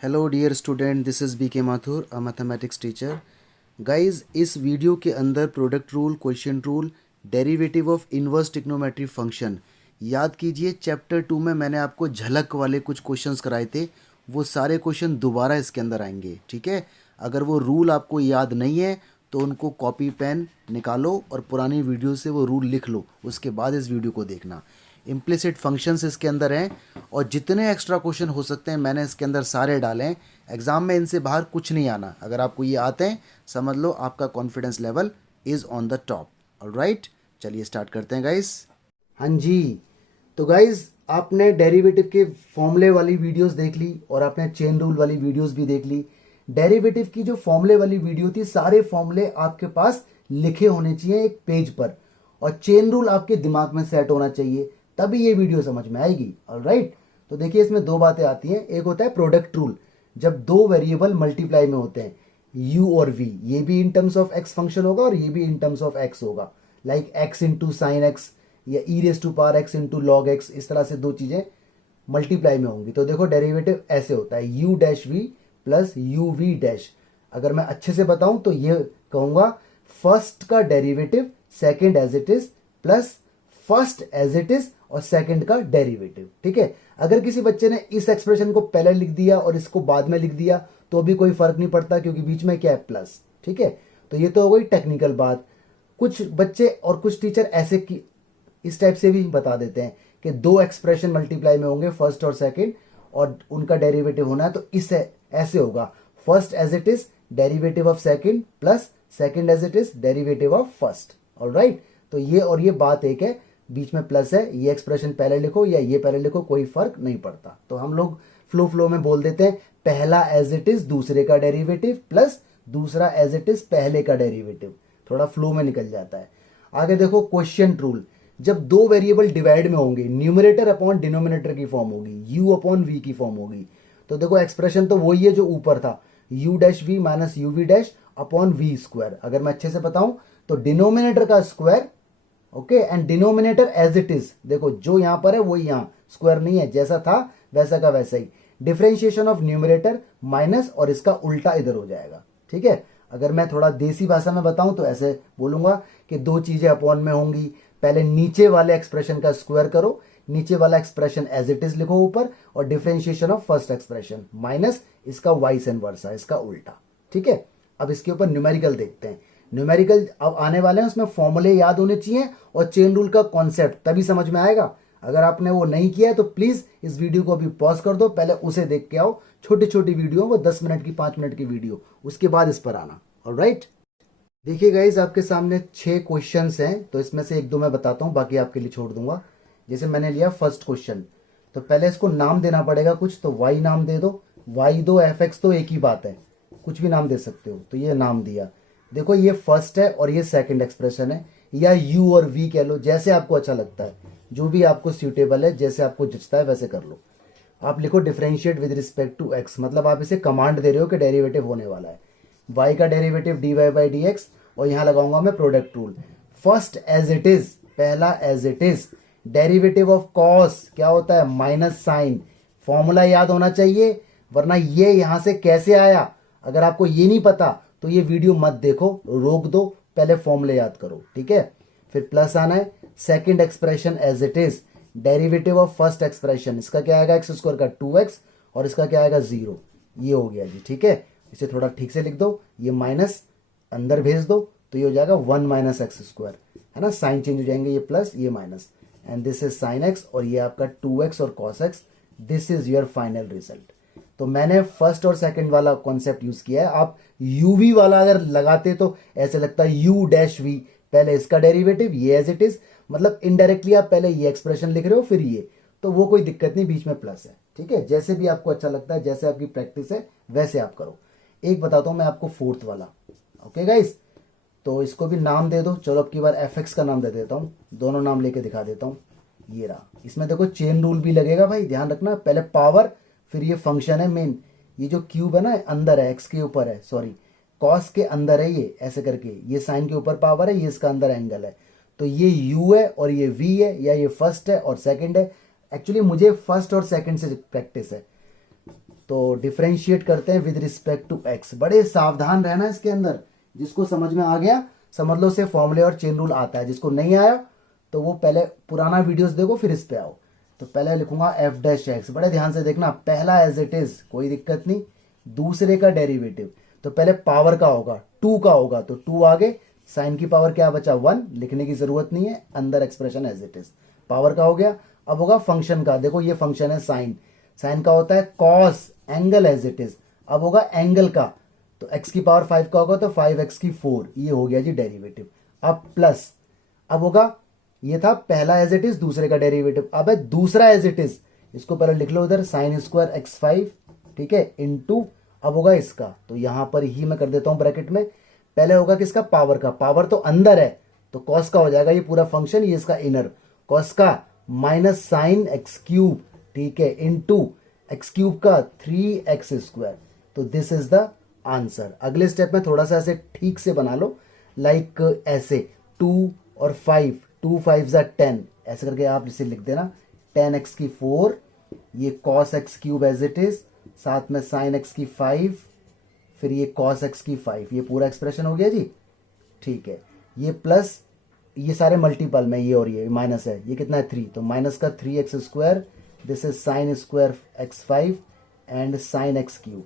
Hello dear student, this is B K Mathur, a mathematics teacher. Guys, इस video के अंदर product rule, question rule, derivative of inverse trigonometry function याद कीजिए। Chapter 2 में मैंने आपको झलक वाले कुछ क्वेश्चंस कराए थे, वो सारे क्वेश्चन दोबारा इसके अंदर आएंगे। ठीक है, अगर वो रूल आपको याद नहीं है तो उनको कॉपी पेन निकालो और पुरानी वीडियो से वो रूल लिख लो, उसके बाद इस वीडियो को देखना। इम्प्लिसिट फंक्शंस इसके अंदर हैं और जितने एक्स्ट्रा क्वेश्चन हो सकते हैं मैंने इसके अंदर सारे डाले हैं। एग्ज़ाम में इनसे बाहर कुछ नहीं आना। अगर आपको ये आते हैं समझ लो आपका confidence level is on the top. Alright, चलिए स्टार्ट करते हैं गाइस। हाँ जी, तो गाइस आपने डेरिवेटिव के फॉर्मूले वाली वीडियोस देख ली और आपने चेन रूल वाली वीडियोस भी देख ली। डेरिवेटिव की जो फॉर्मूले वाली वीडियो थी, सारे फॉर्मूले आपके पास लिखे होने चाहिए एक पेज पर और चेन रूल आपके दिमाग में सेट होना चाहिए, तभी ये वीडियो समझ में आएगी। ऑलराइट, तो देखिए इसमें दो बातें आती हैं। एक होता है प्रोडक्ट रूल, जब दो वेरिएबल मल्टीप्लाई में होते हैं, u और v, ये भी in terms of x function होगा और ये भी इन टर्म्स ऑफ x होगा, like x into sine x या e raise to power x into log x. इस तरह से दो चीजें मल्टीप्लाई में होंगी। तो देखो डेरिवेटिव ऐसे होता है u dash v plus u v dash. अगर मैं अच्छे से बताऊं तो ये कहूंगा फर्स्ट का derivative second as it is plus first as it is और सेकंड का डेरिवेटिव। ठीक है, अगर किसी बच्चे ने इस एक्सप्रेशन को पहले लिख दिया और इसको बाद में लिख दिया तो भी कोई फर्क नहीं पड़ता, क्योंकि बीच में क्या है, प्लस। ठीक है, तो ये तो हो गई टेक्निकल बात। कुछ बच्चे और कुछ टीचर ऐसे की इस टाइप से भी बता देते हैं कि दो एक्सप्रेशन मल्टीप्लाई में होंगे, फर्स्ट और सेकंड, और उनका डेरिवेटिव होना है तो इससे ऐसे होगा, first as it is derivative of second plus second as it is derivative of first. Alright, तो ये और ये बात एक है, बीच में प्लस है, ये एक्सप्रेशन पहले लिखो या ये पहले लिखो, कोई फर्क नहीं पड़ता। तो हम लोग फ्लो में बोल देते हैं, पहला एज इट इज दूसरे का डेरिवेटिव प्लस दूसरा एज इट इज पहले का डेरिवेटिव, थोड़ा फ्लो में निकल जाता है। आगे देखो क्वेश्चन रूल, जब दो वेरिएबल डिवाइड में होंगे, न्यूमरेटर अपॉन डिनोमिनेटर की फॉर्म होगी, u अपॉन v की फॉर्म होगी। तो देखो एक्सप्रेशन तो वही है जो ऊपर था, u dash v minus u v dash upon v square. अगर मैं अच्छे से बताऊं तो डिनोमिनेटर का square, okay, and denominator as it is, देखो जो यहां पर है वही यहां, स्क्वायर नहीं है, जैसा था वैसा का वैसा ही। डिफरेंशिएशन ऑफ न्यूमरेटर माइनस और इसका उल्टा इधर हो जाएगा। ठीक है, अगर मैं थोड़ा देसी भाषा में बताऊं तो ऐसे बोलूंगा कि दो चीजें अपॉन में होंगी, पहले नीचे वाले एक्सप्रेशन का स्क्वायर करो, नीचे वाला एक्सप्रेशन एज इट इज लिखो ऊपर, और differentiation of first expression minus इसका वाइस एंड वर्सा, इसका उल्टा। ठीक है, अब इसके ऊपर न्यूमेरिकल देखते हैं। न्यूमेरिकल अब आने वाले हैं, उसमें फॉर्मूले याद होने चाहिए और चेन रूल का कॉन्सेप्ट, तभी समझ में आएगा। अगर आपने वो नहीं किया है तो प्लीज इस वीडियो को अभी पॉज कर दो, पहले उसे देख के आओ, छोटी छोटी वीडियो, वो 10 मिनट की 5 मिनट की वीडियो, उसके बाद इस पर आना। ऑलराइट, देखिए गाइज आपके सामने 6 क्वेश्चंस हैं, तो इसमें से एक दो मैं बताता हूं, बाकी आपके लिए छोड़ दूंगा। जैसे मैंने लिया फर्स्ट क्वेश्चन, तो पहले इसको नाम देना पड़ेगा कुछ, तो y नाम दे दो, y दो, fx तो एक ही बात है, कुछ भी नाम दे सकते हो। तो ये नाम दिया, देखो ये फर्स्ट है और ये सेकंड एक्सप्रेशन है, या u और v कह लो, जैसे आपको अच्छा लगता है, जो भी आपको सूटेबल है, जैसे आपको जचता है वैसे कर लो। आप लिखो differentiate with respect to x, मतलब आप इसे कमांड दे रहे हो कि डेरिवेटिव होने वाला है, y का derivative dy by d x, और यहां लगाऊंगा मैं product rule, first as it is, पहला as it is, derivative of cos क्या होता है, माइनस साइन। फॉर्मूला याद होना चाहिए, वरना ये यहां से कैसे आया, अगर आपको ये नहीं पता तो ये वीडियो मत देखो, रोक दो, पहले फॉर्मूले याद करो। ठीक है, फिर प्लस आना है, second expression as it is, derivative of first expression, इसका क्या आएगा एक्स स्क्वायर का 2x और इसका क्या आएगा 0, ये हो गया जी। ठीक है, इसे थोड़ा ठीक से लिख दो, ये माइनस अंदर भेज दो तो ये हो जाएगा 1 माइनस एक्स स्क्वायर, है ना, साइन चेंज हो जाएंगे, ये प्लस ये minus, and this is sine x और ये आपका 2x और cos x, this is your final result. तो मैंने फर्स्ट और सेकंड वाला कॉन्सेप्ट यूज किया है। आप यूवी वाला अगर लगाते तो ऐसे लगता है u डैश वी, पहले इसका डेरिवेटिव ये एज इट इज, मतलब इनडायरेक्टली आप पहले ये एक्सप्रेशन लिख रहे हो फिर ये, तो वो कोई दिक्कत नहीं, बीच में प्लस है। ठीक है, जैसे भी आपको अच्छा लगता है, जैसे आपकी प्रैक्टिस है वैसे आप करो। एक बताता हूं मैं आपको फोर्थ वाला, ओके गाइस, तो इसको भी नाम दे दो। चलो अब की बार fx का नाम दे देता हूं, दोनों नाम लेके दिखा देता हूं। ये रहा, इसमें देखो चेन रूल भी लगेगा भाई, ध्यान रखना, पहले पावर फिर ये फंक्शन है मेन, ये जो क्यूब है ना अंदर है, एक्स के ऊपर है, सॉरी कॉस के अंदर है, ये ऐसे करके, ये साइन के ऊपर पावर है, ये इसका अंदर एंगल है, तो ये u है और ये v है, या ये फर्स्ट है और सेकंड है। एक्चुअली मुझे फर्स्ट और सेकंड से प्रैक्टिस है, तो डिफरेंशिएट करते हैं विद रिस्पेक्ट टू एक्स। बड़े सावधान रहना इसके अंदर, जिसको समझ में आ गया समझ लो से फॉर्मूले और चेन रूल आता है, जिसको नहीं आया तो वो पहले पुराना वीडियोस देखो फिर इस पे आओ। तो पहले लिखूंगा एफ डैश एक्स, बड़े ध्यान से देखना, पहला एज इट इज कोई दिक्कत नहीं, दूसरे का डेरिवेटिव तो पहले पावर का होगा, 2 का होगा तो 2 आगे, साइन की पावर क्या बचा 1, लिखने की जरूरत नहीं है, अंदर expression as it is, power का हो गया। अब होगा फंक्शन का, देखो ये फंक्शन है साइन, साइन का होता है cos, angle as it is, अब होगा एंगल का, तो x की पावर 5 का होगा तो 5x की 4, ये हो गया जी डेरिवेटिव। अब प्लस, अब होगा ये था पहला एज इट इज, दूसरे का डेरिवेटिव, अब है दूसरा एज इट इज, इसको पहले लिख लो इधर साइन स्क्वायर x5, ठीक है, इनटू अब होगा इसका, तो यहां पर ही मैं कर देता हूं ब्रैकेट में, पहले होगा किसका पावर का, पावर तो अंदर है तो कॉस का हो जाएगा ये पूरा फंक्शन, ये इसका इनर कॉस का माइनस साइन एक्स क्यूब, ठीक है, इनटू एक्स क्यूब का 3x स्क्वायर, तो दिस इज द आंसर। अगले स्टेप में थोड़ा सा ऐसे ठीक से बना लो, लाइक ऐसे 2 और 5, 2 5 10, ऐसे करके आप इसे लिख देना 10x की 4, ये cos x cube as it is, साथ में sin x की 5, फिर ये cos x की 5, ये पूरा एक्सप्रेशन हो गया जी, ठीक है। ये प्लस, ये सारे मल्टीपल में, ये और ये माइनस है, ये कितना है 3, तो माइनस का 3x square, this is sine square x5 and sine x cube,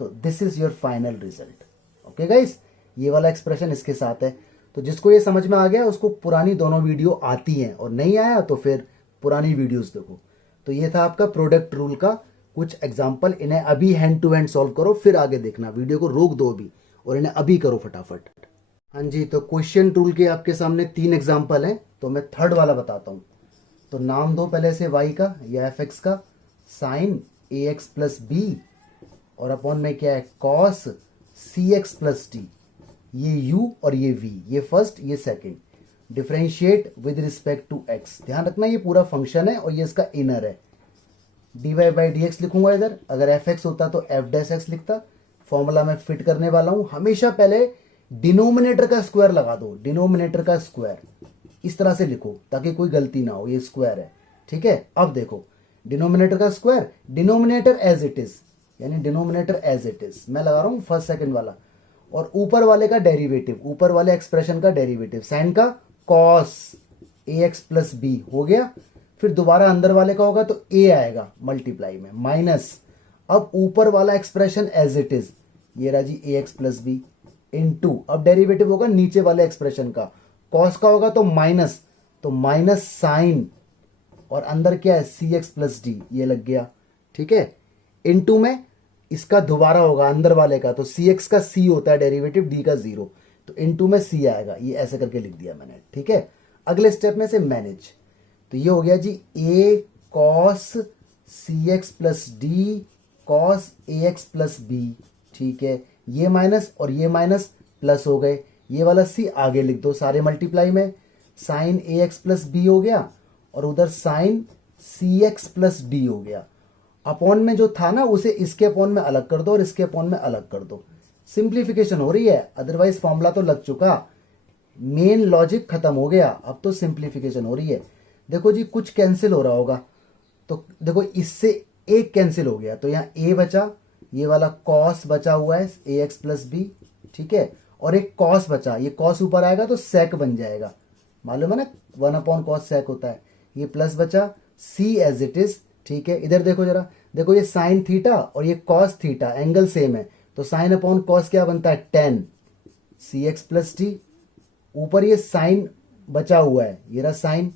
तो this is your final result. Okay guys, ये वाला एक्सप्रेशन इसके साथ है। तो जिसको ये समझ में आ गया उसको पुरानी दोनों वीडियो आती हैं, और नहीं आया तो फिर पुरानी वीडियोस देखो। तो ये था आपका प्रोडक्ट रूल का कुछ एग्जांपल, इन्हें अभी हैंड टू हैंड सॉल्व करो, फिर आगे देखना, वीडियो को रोक दो अभी और इन्हें अभी करो फटाफट। हाँ जी, तो क्वेश्चन रूल के आपके सामने 3 एग्जाम्पल हैं, तो मैं थर्ड वाला बताता हूँ। तो नाम दो पहले से y का या एफ एक्स का, sine a x plus b, और अपॉन में क्या है cos c x plus t, ये u और ये v, ये फर्स्ट ये second, differentiate with respect to x। ध्यान रखना ये पूरा फंक्शन है और ये इसका इनर है। dy बाई डी एक्स लिखूंगा इधर, अगर fx होता तो f डैश एक्स लिखता, फॉर्मूला में फिट करने वाला हूं। हमेशा पहले डिनोमिनेटर का स्क्वायर लगा दो, डिनोमिनेटर का स्क्वायर इस तरह से लिखो ताकि कोई गलती ना हो, ये स्क्वायर है, ठीक है। अब देखो डिनोमिनेटर का square, denominator as it is, यानी डिनोमिनेटर एज इट इज मैं लगा रहा हूं फर्स्ट सेकंड वाला, और ऊपर वाले का डेरिवेटिव, ऊपर वाले एक्सप्रेशन का डेरिवेटिव, साइन का cos A x plus B हो गया, फिर दोबारा अंदर वाले का होगा तो ए आएगा मल्टीप्लाई में, माइनस, अब ऊपर वाला एक्सप्रेशन एज इट इज, ये रहा जी ए एक्स प्लस बी इनटू, अब डेरिवेटिव होगा नीचे वाले एक्सप्रेशन का, कॉस का होगा तो माइनस साइन, और अंदर क्या है सी एक्स प्लस डी, ये लग गया, ठीक है, इनटू में इसका दोबारा होगा अंदर वाले का, तो सी एक्स का सी होता है डेरिवेटिव, डी का 0, तो इनटू में सी आएगा, ये ऐसे करके लिख दिया मैंने, ठीक है। अगले स्टेप में से मैनेज, तो ये हो गया जी ए cos c x plus D cos A x plus B, ठीक है, ये माइनस और ये माइनस प्लस हो गए, ये वाला सी आगे लिख दो सारे मल्टीप्लाई में, sign a x plus B हो गया और उधर साइन सी एक्स प्लस डी हो गया, अपॉन में जो था ना उसे इसके अपॉन में अलग कर दो और इसके अपॉन में अलग कर दो, सिंप्लीफिकेशन हो रही है, अदरवाइज फॉर्मूला तो लग चुका, मेन लॉजिक खत्म हो गया, अब तो सिंप्लीफिकेशन हो रही है। देखो जी कुछ कैंसिल हो रहा होगा, तो देखो इससे एक कैंसिल हो गया, तो यहाँ ए बचा, ये वाला कॉस बचा हुआ है ए एक्स प्लस बी, ठीक है, और एक कॉस बचा, ये कॉस ऊपर आएगा तो सेक बन जाएगा, मालूम है ना 1 अपॉन कॉस सेक होता है, ये प्लस बचा, सी एज इट इज, ठीक है। इधर देखो जरा, देखो ये साइन थीटा और ये कॉस थीटा एंगल सेम है, तो साइन अपॉन कॉस क्या बनता है 10 सी एक्स प्लस टी, ऊपर ये साइन बचा हुआ है, ये रहा sign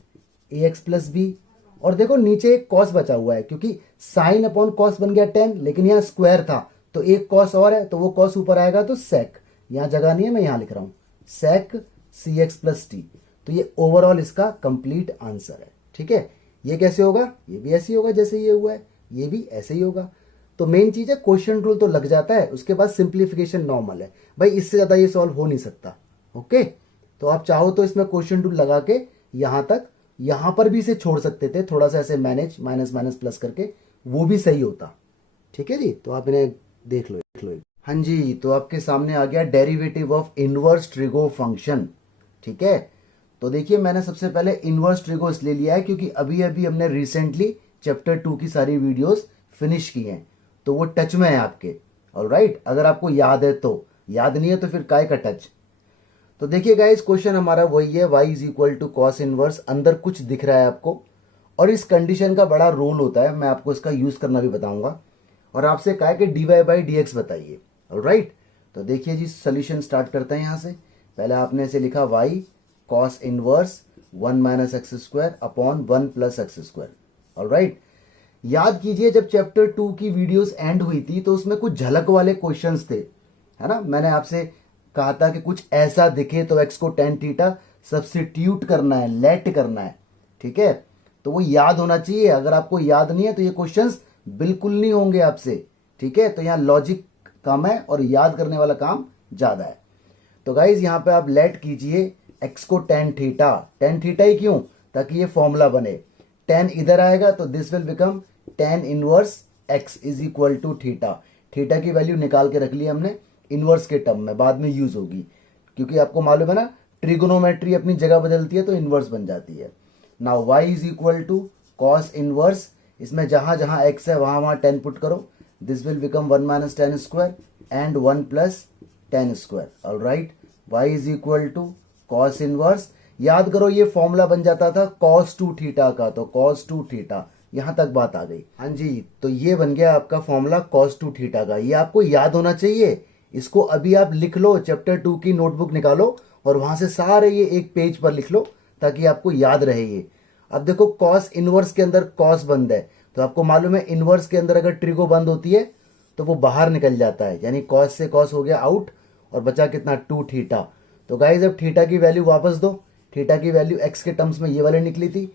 a x plus b, और देखो नीचे एक कॉस बचा हुआ है, क्योंकि साइन अपॉन कॉस बन गया 10, लेकिन यहाँ स्क्वायर था तो एक कॉस और है, तो वो कॉस ऊपर आएगा तो सेक, यहाँ जगह नहीं है मैं यहाँ लिख रहा हूँ सेक सी एक्स प्लस टी, तो ये ओवरऑल इसका कंप्लीट आंसर है, ठीक है। ये कैसे होगा, ये भी ऐसे ही होगा जैसे ये हुआ है, ये भी ऐसे ही होगा। तो मेन चीज है क्वेश्चन रूल तो लग जाता है, उसके बाद सिंप्लीफिकेशन नॉर्मल है भाई, इससे ज्यादा ये सॉल्व हो नहीं सकता। ओके, तो आप चाहो तो इसमें क्वेश्चन रूल लगा के यहां तक, यहां पर भी इसे छोड़ सकते थे, थोड़ा सा ऐसे मैनेज माइनस माइनस प्लस करके, वो भी सही होता, ठीक है जी। तो आप इन्हें देख लो। हाँ जी, तो आपके सामने आ गया derivative of inverse trigo function, ठीक है। तो देखिए मैंने सबसे पहले इनवर्स ट्रिगो इसलिए लिया है क्योंकि अभी अभी हमने रिसेंटली चैप्टर 2 की सारी वीडियोस फिनिश की हैं, तो वो टच में है आपके। ऑलराइट, अगर आपको याद है तो, याद नहीं है तो फिर काय का टच। तो देखिए गाइस, क्वेश्चन हमारा वही है, y is equal to cos inverse, अंदर कुछ दिख रहा है आपको, और इस कंडीशन का बड़ा रोल होता है, मैं आपको इसका यूज करना भी बताऊंगा। और आपसे कहा है कि dy बाई डी एक्स बताइए। ऑलराइट, तो देखिए जी, सोल्यूशन स्टार्ट करते हैं यहाँ से। पहले आपने इसे लिखा y cos inverse 1 minus x square upon 1 plus x square. Alright, याद कीजिए जब चैप्टर 2 की वीडियोस एंड हुई थी तो उसमें कुछ झलक वाले क्वेश्चंस थे, है ना। मैंने आपसे कहा था कि कुछ ऐसा दिखे तो एक्स को टेन थीटा सब्स्टिट्यूट करना है, लेट करना है, ठीक है। तो वो याद होना चाहिए, अगर आपको याद नहीं है तो ये क्वेश्चंस बिल्कुल नहीं होंगे आपसे, ठीक है। तो यहाँ लॉजिक कम है और याद करने वाला काम ज्यादा है। तो गाइज यहाँ पे आप लेट कीजिए एक्स को टेन थीटा ही क्यों, ताकि ये फॉर्मूला बने। टेन इधर आएगा तो this will become tan inverse x is equal to theta. Theta की वैल्यू निकाल के रख ली हमने, इनवर्स के टर्म में बाद में यूज होगी, क्योंकि आपको मालूम है ना ट्रिगोनोमेट्री अपनी जगह बदलती है तो इनवर्स बन जाती है। Now y is equal to cos inverse, इसमें जहां जहां x है वहां वहां 10 पुट करो, this will become 1 minus tan square and 1 plus tan square. Alright, y is equal to cos inverse, याद करो ये फॉर्मूला बन जाता था cos 2 थीटा का, तो cos 2 थीटा, यहां तक बात आ गई। हाँ जी, तो ये बन गया आपका फॉर्मूला cos 2 थीटा का, ये आपको याद होना चाहिए। इसको अभी आप लिख लो, चैप्टर 2 की नोटबुक निकालो और वहां से सारे ये एक पेज पर लिख लो ताकि आपको याद रहे ये। अब देखो कॉस इनवर्स के अंदर कॉस बंद है, तो आपको मालूम है इनवर्स के अंदर अगर ट्रिगो बंद होती है तो वो बाहर निकल जाता है, यानी कॉस से कॉस हो गया आउट और बचा कितना 2 थीटा। तो गाइज अब थीटा की वैल्यू वापस दो, थीटा की वैल्यू एक्स के टर्म्स में ये वाले निकली थी,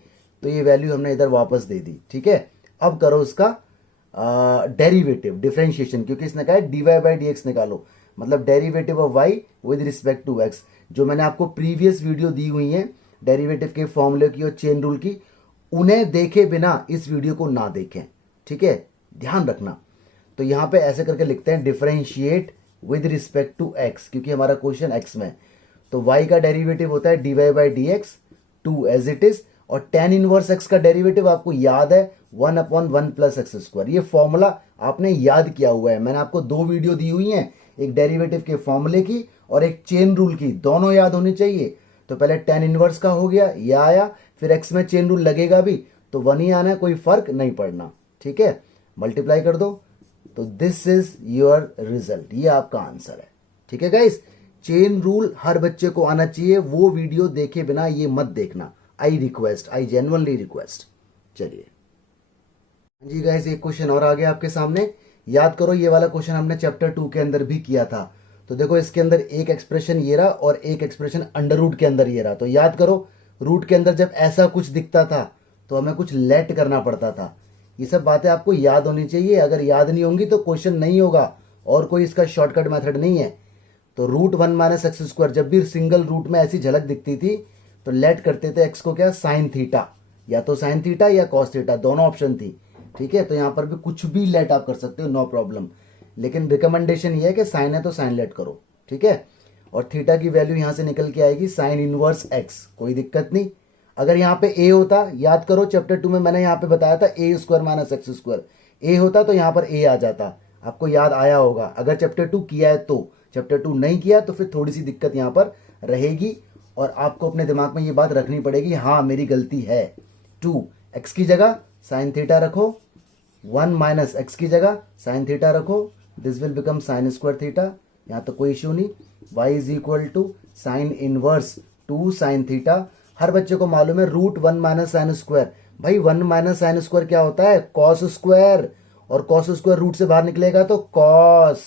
तो ये वैल्यू हमने इधर वापस दे दी, ठीक है। अब करो उसका डेरिवेटिव, डिफरेंशिएशन, क्योंकि इसने कहा है dy बाई डी एक्स निकालो, मतलब derivative of y with respect to x। जो मैंने आपको प्रीवियस वीडियो दी हुई है डेरिवेटिव के फॉर्मूले की और चेन रूल की, उन्हें देखे बिना इस वीडियो को ना देखें, ठीक है, ध्यान रखना। तो यहां पे ऐसे करके लिखते हैं differentiate with respect to x, क्योंकि हमारा क्वेश्चन x में, तो y का डेरिवेटिव होता है dy by d x, to as it is, और टेन इनवर्स x का डेरिवेटिव आपको याद है 1 अपॉन 1 प्लस एक्स स्क्वायर। ये फॉर्मूला आपने याद किया हुआ है, मैंने आपको 2 वीडियो दी हुई हैं, एक डेरिवेटिव के फॉर्मूले की और एक चेन रूल की, दोनों याद होनी चाहिए। तो पहले टेन इनवर्स का हो गया, ये आया, फिर एक्स में चेन रूल लगेगा भी तो 1 ही आना है, कोई फर्क नहीं पड़ना, ठीक है। मल्टीप्लाई कर दो, तो दिस इज योर रिजल्ट, ये आपका आंसर है, ठीक है गाइस। चेन रूल हर बच्चे को आना चाहिए, वो वीडियो देखे बिना ये मत देखना, I request, I genuinely request. चलिए जी गाइस, एक क्वेश्चन और आ गया आपके सामने, याद करो ये वाला क्वेश्चन हमने चैप्टर 2 के अंदर भी किया था। तो देखो इसके अंदर एक एक्सप्रेशन ये रहा और एक एक्सप्रेशन अंडर रूट के अंदर ये रहा। तो याद करो रूट के अंदर जब ऐसा कुछ दिखता था तो हमें कुछ लेट करना पड़ता था। ये सब बातें आपको याद होनी चाहिए, अगर याद नहीं होंगी तो क्वेश्चन नहीं होगा, और कोई इसका शॉर्टकट मेथड नहीं है। तो रूट 1 माइनस एक्स स्क्वायर, जब भी सिंगल रूट में ऐसी झलक दिखती थी तो लेट करते थे एक्स को क्या, साइन थीटा, या तो साइन थीटा या कॉस थीटा, दोनों ऑप्शन थी, ठीक है। तो यहां पर भी कुछ भी लेट आप कर सकते हो, नो प्रॉब्लम, लेकिन रिकमेंडेशन ये है कि साइन है तो साइन लेट करो, ठीक है। और थीटा की वैल्यू यहां से निकल के आएगी साइन इनवर्स एक्स, कोई दिक्कत नहीं। अगर यहाँ पे ए होता, याद करो चैप्टर 2 में मैंने यहाँ पे बताया था ए स्क्वायर माइनस एक्स स्क्वायर, ए होता तो यहाँ पर ए आ जाता, आपको याद आया होगा अगर चैप्टर 2 किया है तो। चैप्टर 2 नहीं किया तो फिर थोड़ी सी दिक्कत यहाँ पर रहेगी, और आपको अपने दिमाग में ये बात रखनी पड़ेगी, हाँ मेरी गलती है। 2 एक्स की जगह साइन थीटा रखो, 1 माइनस एक्स की जगह साइन थीटा रखो, this will become sine square theta, यहाँ तो कोई इश्यू नहीं। y is equal to sine inverse 2 sine theta, हर बच्चे को मालूम है रूट 1 माइनस साइन स्क्वायर, भाई 1 माइनस साइन स्क्वायर क्या होता है, कॉस स्क्वायर, और कॉस स्क्वायर रूट से बाहर निकलेगा तो कॉस,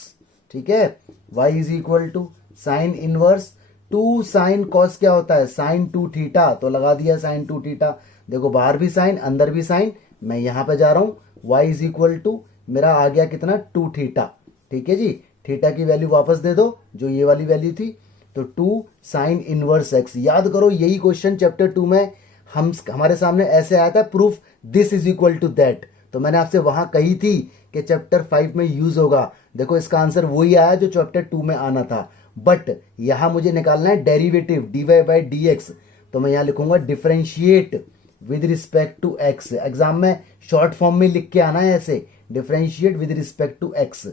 ठीक है। y is equal to sine inverse 2 sine cos क्या होता है, साइन 2 थीटा, तो लगा दिया साइन 2 थीटा, देखो बाहर भी साइन अंदर भी साइन, मैं यहां पे जा रहा हूं, y इज इक्वल टू मेरा आ गया कितना 2 थीटा, ठीक है जी। थीटा की वैल्यू वापस दे दो जो ये वाली वैल्यू थी, तो 2 साइन इनवर्स एक्स। याद करो यही क्वेश्चन चैप्टर 2 में हमारे सामने ऐसे आया था, proof this is equal to that, तो मैंने आपसे वहां कही थी कि चैप्टर 5 में यूज होगा। देखो इसका आंसर वही आया जो चैप्टर 2 में आना था, बट यहां मुझे निकालना है derivative dy by d x, तो मैं यहां लिखूंगा differentiate with respect to x. Exam में शॉर्ट फॉर्म में लिख के आना है ऐसे, differentiate with respect to x,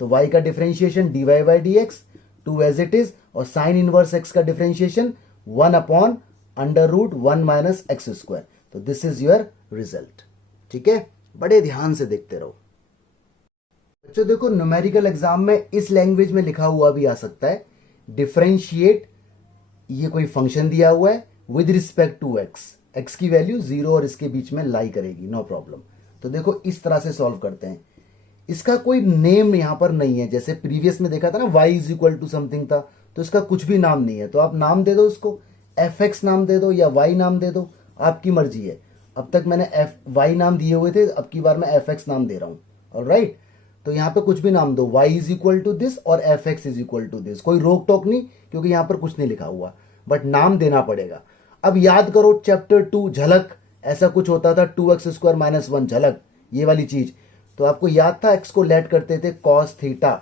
तो y का differentiation dy by d x to as it is, और साइन इनवर्स x का differentiation 1 upon under root 1 minus x square. तो दिस इज योर रिजल्ट। ठीक है, बड़े ध्यान से देखते रहो बच्चों। देखो न्यूमेरिकल एग्जाम में इस लैंग्वेज में लिखा हुआ भी आ सकता है, डिफरेंशिएट, ये कोई फंक्शन दिया हुआ है with respect to x, x की वैल्यू 0 और इसके बीच में लाई करेगी, नो प्रॉब्लम। तो देखो इस तरह से सॉल्व करते हैं। इसका कोई नेम यहां पर नहीं है, जैसे प्रीवियस में देखा था ना y is equal to something था, तो इसका कुछ भी नाम नहीं है। तो आप नाम दे दो उसको, fx नाम दे दो या y नाम दे दो, आपकी मर्जी है। अब तक मैंने y नाम दिए हुए थे, अब की बार मैं fx नाम दे रहा हूं। ऑलराइट, तो यहां पे कुछ भी नाम दो, y is equal to this और fx is equal to this, कोई रोक टोक नहीं, क्योंकि यहां पर कुछ नहीं लिखा हुआ, बट नाम देना पड़ेगा। अब याद करो चैप्टर 2 झलक, ऐसा कुछ होता था 2x स्क्वायर माइनस 1 झलक, ये वाली चीज। तो आपको याद था x को लेट करते थे cos थीटा,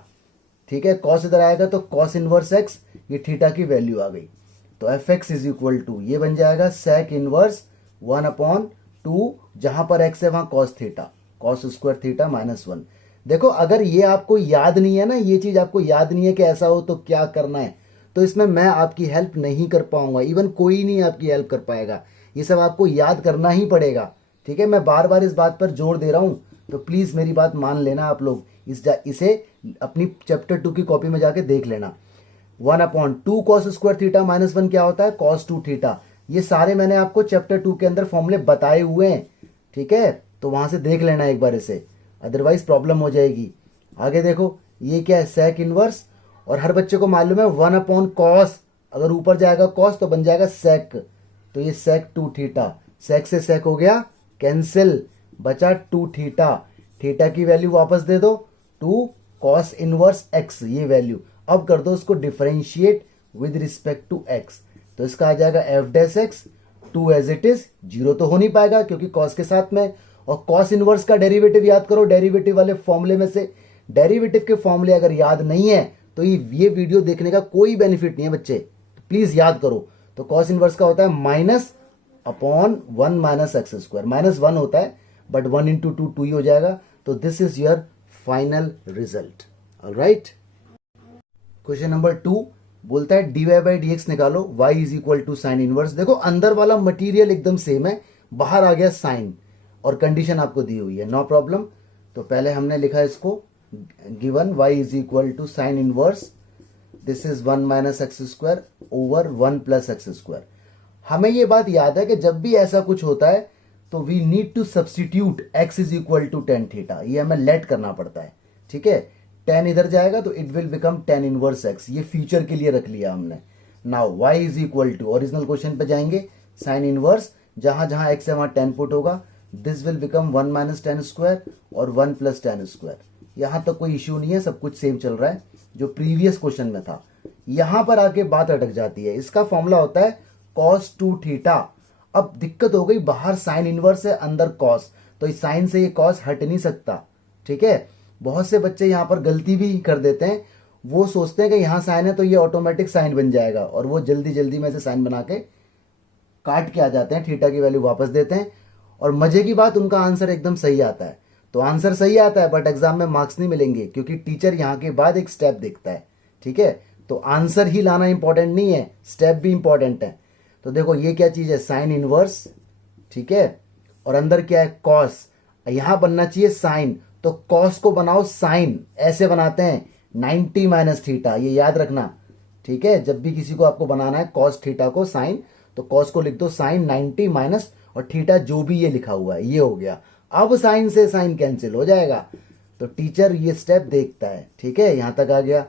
ठीक है, cos इधर आएगा तो cos इनवर्स x, ये थीटा की वैल्यू आ गई। तो fx इज इक्वल टू ये बन जाएगा sec इनवर्स 1 अपॉन 2, जहां पर x है वहां cos theta, cos square theta minus 1। देखो अगर ये आपको याद नहीं है ना, ये चीज आपको याद नहीं है कि ऐसा हो तो क्या करना है, तो इसमें मैं आपकी हेल्प नहीं कर पाऊंगा, इवन कोई नहीं आपकी हेल्प कर पाएगा, ये सब आपको याद करना ही पड़ेगा। ठीक है, मैं बार बार इस बात पर जोर दे रहा हूं, तो प्लीज मेरी बात मान लेना आप लोग, इसे अपनी चैप्टर 2 की कॉपी में जाके देख लेना। 1 upon 2 cos square theta minus 1 क्या होता है, cos 2 थीटा। ये सारे मैंने आपको चैप्टर 2 के अंदर फॉर्मूले बताए हुए हैं, ठीक है, तो वहां से देख लेना एक बार इसे, अदरवाइज प्रॉब्लम हो जाएगी। आगे देखो ये क्या है, सेक इनवर्स, और हर बच्चे को मालूम है 1 अपॉन कॉस, अगर ऊपर जाएगा कॉस तो बन जाएगा सेक, तो ये सेक 2 थीटा, सेक से सेक हो गया कैंसिल, बचा 2 थीटा, थीटा की वैल्यू वापस दे दो 2 कॉस इनवर्स एक्स, ये वैल्यू अब कर दो उसको differentiate with respect to x, तो इसका आ जाएगा f dash x 2 as it is, 0 तो हो नहीं पाएगा क्योंकि कॉस के साथ में, और कॉस इनवर्स का डेरिवेटिव याद करो, डेरिवेटिव वाले फॉर्मूले में से, डेरिवेटिव के फॉर्मूले अगर याद नहीं है तो ये वीडियो देखने का कोई बेनिफिट नहीं है बच्चे, तो प्लीज याद करो। तो कॉस इनवर्स का होता है minus upon 1 minus x square, -1 होता है बट 1 इंटू 2 2 ही हो जाएगा। तो this is your final result. Alright, question number 2 बोलता है dy बाई डी एक्स निकालो, y is equal to sine inverse. देखो अंदर वाला मटीरियल एकदम सेम है, बाहर आ गया साइन, और कंडीशन आपको दी हुई है, नो प्रॉब्लम। तो पहले हमने लिखा इसको given y is equal to sine inverse, this is 1 minus x square over 1 plus x square. हमें ये बात याद है कि जब भी ऐसा कुछ होता है तो we need to substitute x is equal to tan theta, ये हमें लेट करना पड़ता है। ठीक है, टेन इधर जाएगा तो it will become tan inverse x, ये फ्यूचर के लिए रख लिया हमने। Now y is equal to, original question पे जाएंगे, साइन इनवर्स, जहां जहां x है वहां टेन पुट होगा, this will become 1 minus tan square और 1 प्लस टेन स्क्वायर। यहां तक कोई इश्यू नहीं है, सब कुछ सेम चल रहा है जो प्रीवियस क्वेश्चन में था। यहां पर आके बात अटक जाती है, इसका फॉर्मूला होता है cos 2 थीटा। अब दिक्कत हो गई, बाहर साइन इनवर्स है, अंदर cos, तो इस साइन से ये cos हट नहीं सकता। ठीक है, बहुत से बच्चे यहां पर गलती भी कर देते हैं, वो सोचते हैं कि यहां साइन है तो ये ऑटोमेटिक साइन बन जाएगा, और वो जल्दी जल्दी में से साइन बना के काट के आ जाते हैं, थीटा की वैल्यू वापस देते हैं, और मजे की बात उनका आंसर एकदम सही आता है। तो आंसर सही आता है बट एग्जाम में मार्क्स नहीं मिलेंगे, क्योंकि टीचर यहां के बाद एक स्टेप देखता है। ठीक है, तो आंसर ही लाना इंपॉर्टेंट नहीं है, स्टेप भी इंपॉर्टेंट है। तो देखो ये क्या चीज है, साइन इनवर्स, ठीक है, और अंदर क्या है कॉस, यहां बनना चाहिए साइन, तो कॉस को बनाओ साइन, ऐसे बनाते हैं 90 माइनस थीटा, ये याद रखना। ठीक है, जब भी किसी को आपको बनाना है कॉस थीटा को साइन, तो कॉस को लिख दो साइन 90 माइनस, और थीटा जो भी ये लिखा हुआ है ये हो गया। अब साइन से साइन कैंसिल हो जाएगा, तो टीचर ये स्टेप देखता है। ठीक है, यहां तक आ गया,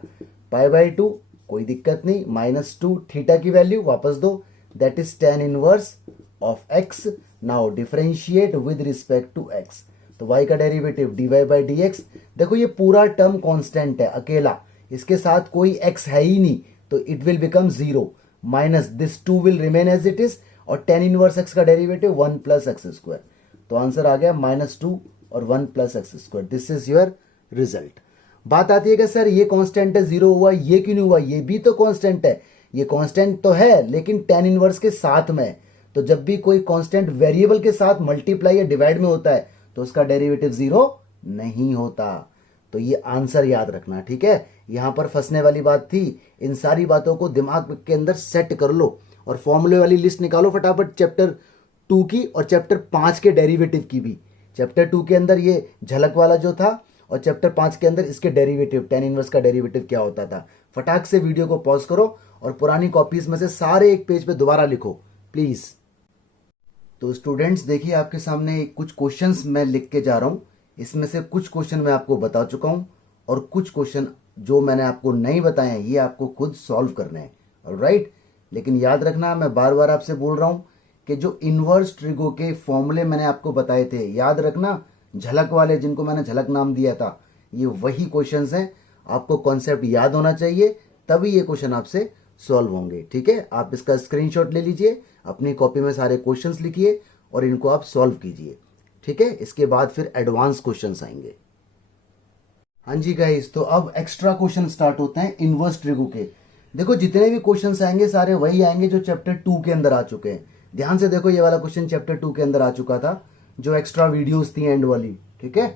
π/2 कोई दिक्कत नहीं, -2 थीटा की वैल्यू वापस दो, that is tan inverse of x। Now differentiate with respect to x, तो y का derivative dy by d x. देखो ये पूरा टर्म कांस्टेंट है अकेला, इसके साथ कोई x है ही नहीं, तो it will become 0, minus this 2 will remain as it is, और tan इनवर्स x का डेरिवेटिव 1 प्लस एक्स स्क्वायर। तो आंसर आ गया -2 और 1 plus x square, this is your result. बात आती है कि सर ये कांस्टेंट है 0 हुआ, ये क्यों नहीं हुआ, ये भी तो कांस्टेंट है। ये कांस्टेंट तो है लेकिन tan इनवर्स के साथ में, तो जब भी कोई कांस्टेंट वेरिएबल के साथ मल्टीप्लाई या डिवाइड में होता है तो उसका डेरिवेटिव 0 नहीं होता। तो ये आंसर याद रखना, ठीक है। यहां पर फंसने वाली बात थी। इन सारी बातों को दिमाग के अंदर सेट कर लो और फॉर्मूले वाली लिस्ट निकालो फटाफट, चैप्टर 2 की और चैप्टर 5 के डेरिवेटिव की भी। चैप्टर 2 के अंदर ये झलक वाला जो था और चैप्टर 5 के अंदर इसके डेरिवेटिव, टेन इनवर्स का डेरिवेटिव क्या होता था। फटाक से वीडियो को पॉज करो और पुरानी कॉपीज में से सारे एक पेज पे दोबारा लिखो प्लीज। तो स्टूडेंट्स देखिए, आपके सामने कुछ क्वेश्चंस मैं लिख के जा रहा हूं। इसमें से कुछ क्वेश्चन मैं आपको बता चुका हूं और कुछ क्वेश्चन जो मैंने आपको नहीं बताए हैं ये आपको खुद सॉल्व करने हैं, ऑलराइट। लेकिन याद रखना, मैं बार बार आपसे बोल रहा हूं कि जो इनवर्स ट्रिगो के फॉर्मूले मैंने आपको बताए थे, याद रखना, झलक वाले जिनको मैंने झलक नाम दिया था, ये वही क्वेश्चंस हैं। आपको कॉन्सेप्ट याद होना चाहिए, तभी ये क्वेश्चन आपसे सॉल्व होंगे, ठीक है। आप इसका स्क्रीनशॉट ले लीजिए, अपनी कॉपी में सारे क्वेश्चंस लिखिए और इनको आप सॉल्व कीजिए, ठीक है। इसके बाद फिर एडवांस क्वेश्चंस आएंगे। हाँ जी गाइस, तो अब एक्स्ट्रा क्वेश्चन स्टार्ट होते हैं इनवर्स ट्रिगो के। देखो जितने भी क्वेश्चंस आएंगे सारे वही आएंगे जो चैप्टर 2 के अंदर आ चुके हैं। ध्यान से देखो, ये वाला क्वेश्चन चैप्टर 2 के अंदर आ चुका था, जो एक्स्ट्रा वीडियोस थी एंड वाली, ठीक है।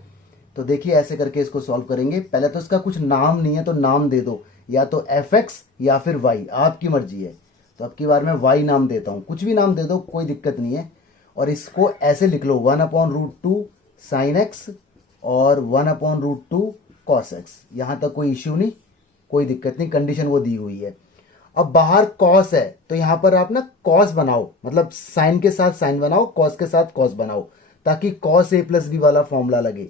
तो देखिए ऐसे करके इसको सॉल्व करेंगे। पहले तो इसका कुछ नाम नहीं है तो नाम दे दो, या तो fx या फिर y, आपकी मर्जी है। तो अब की बार मैं y नाम देता हूं, कुछ भी नाम दे दो, कोई दिक्कत नहीं है। और इसको ऐसे लिख लो, 1/√2 sin x और 1/√2 cos x। यहां तक कोई इश्यू नहीं, कोई दिक्कत नहीं, कंडीशन वो दी हुई है। अब बाहर cos है तो यहां पर आप ना cos बनाओ, मतलब साइन के साथ साइन बनाओ, cos के साथ cos बनाओ, ताकि cos a + b वाला फॉर्मूला लगे,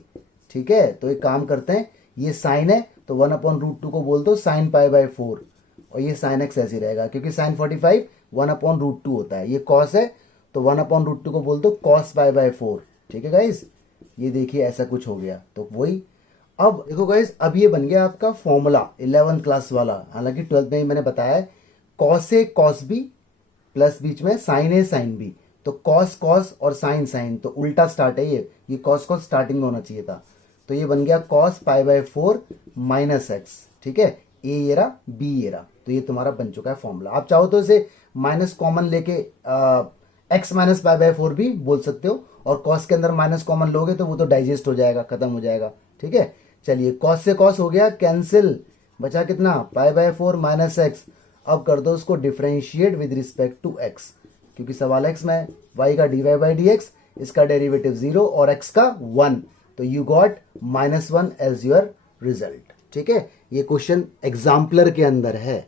ठीक है। तो एक काम करते हैं, ये साइन है तो 1/√2 को बोल दो sin π/4 और ये sin x ऐसे रहेगा, क्योंकि sin 45 1/√2 होता है। ये cos है तो 1/√2 को बोल दो cos π/4, ठीक है गाइस। ये देखिए ऐसा कुछ हो गया। तो वही, अब देखो गाइस, अब ये बन गया आपका फॉर्मूला 11th क्लास वाला। हालांकि 12th में ही मैंने बताया है, cos a cos b plus बीच में sin a sin b। तो cos cos और sin sin, तो उल्टा स्टार्ट है ये cos cos स्टार्टिंग में होना चाहिए था। तो ये बन गया cos π/4 माइनस एक्स, ठीक है। a ये रहा, b ये रहा, तो ये तुम्हारा बन चुका है फॉर्मूला। आप चाहो तो इसे माइनस कॉमन लेके x माइनस π/4 भी बोल सकते हो, और cos के अंदर माइनस कॉमन लोगे तो वो तो डाइजेस्ट हो जाएगा, खत्म हो जाएगा, ठीक है। चलिए cos से cos हो गया कैंसिल, बचा कितना, π/4 माइनस एक्स। अब कर दो उसको differentiate with respect to x, क्योंकि सवाल x में y का dy/dx, इसका डेरिवेटिव 0 और x का 1, तो you got -1 as your result, ठीक है। ये क्वेश्चन एग्जाम्पलर के अंदर है।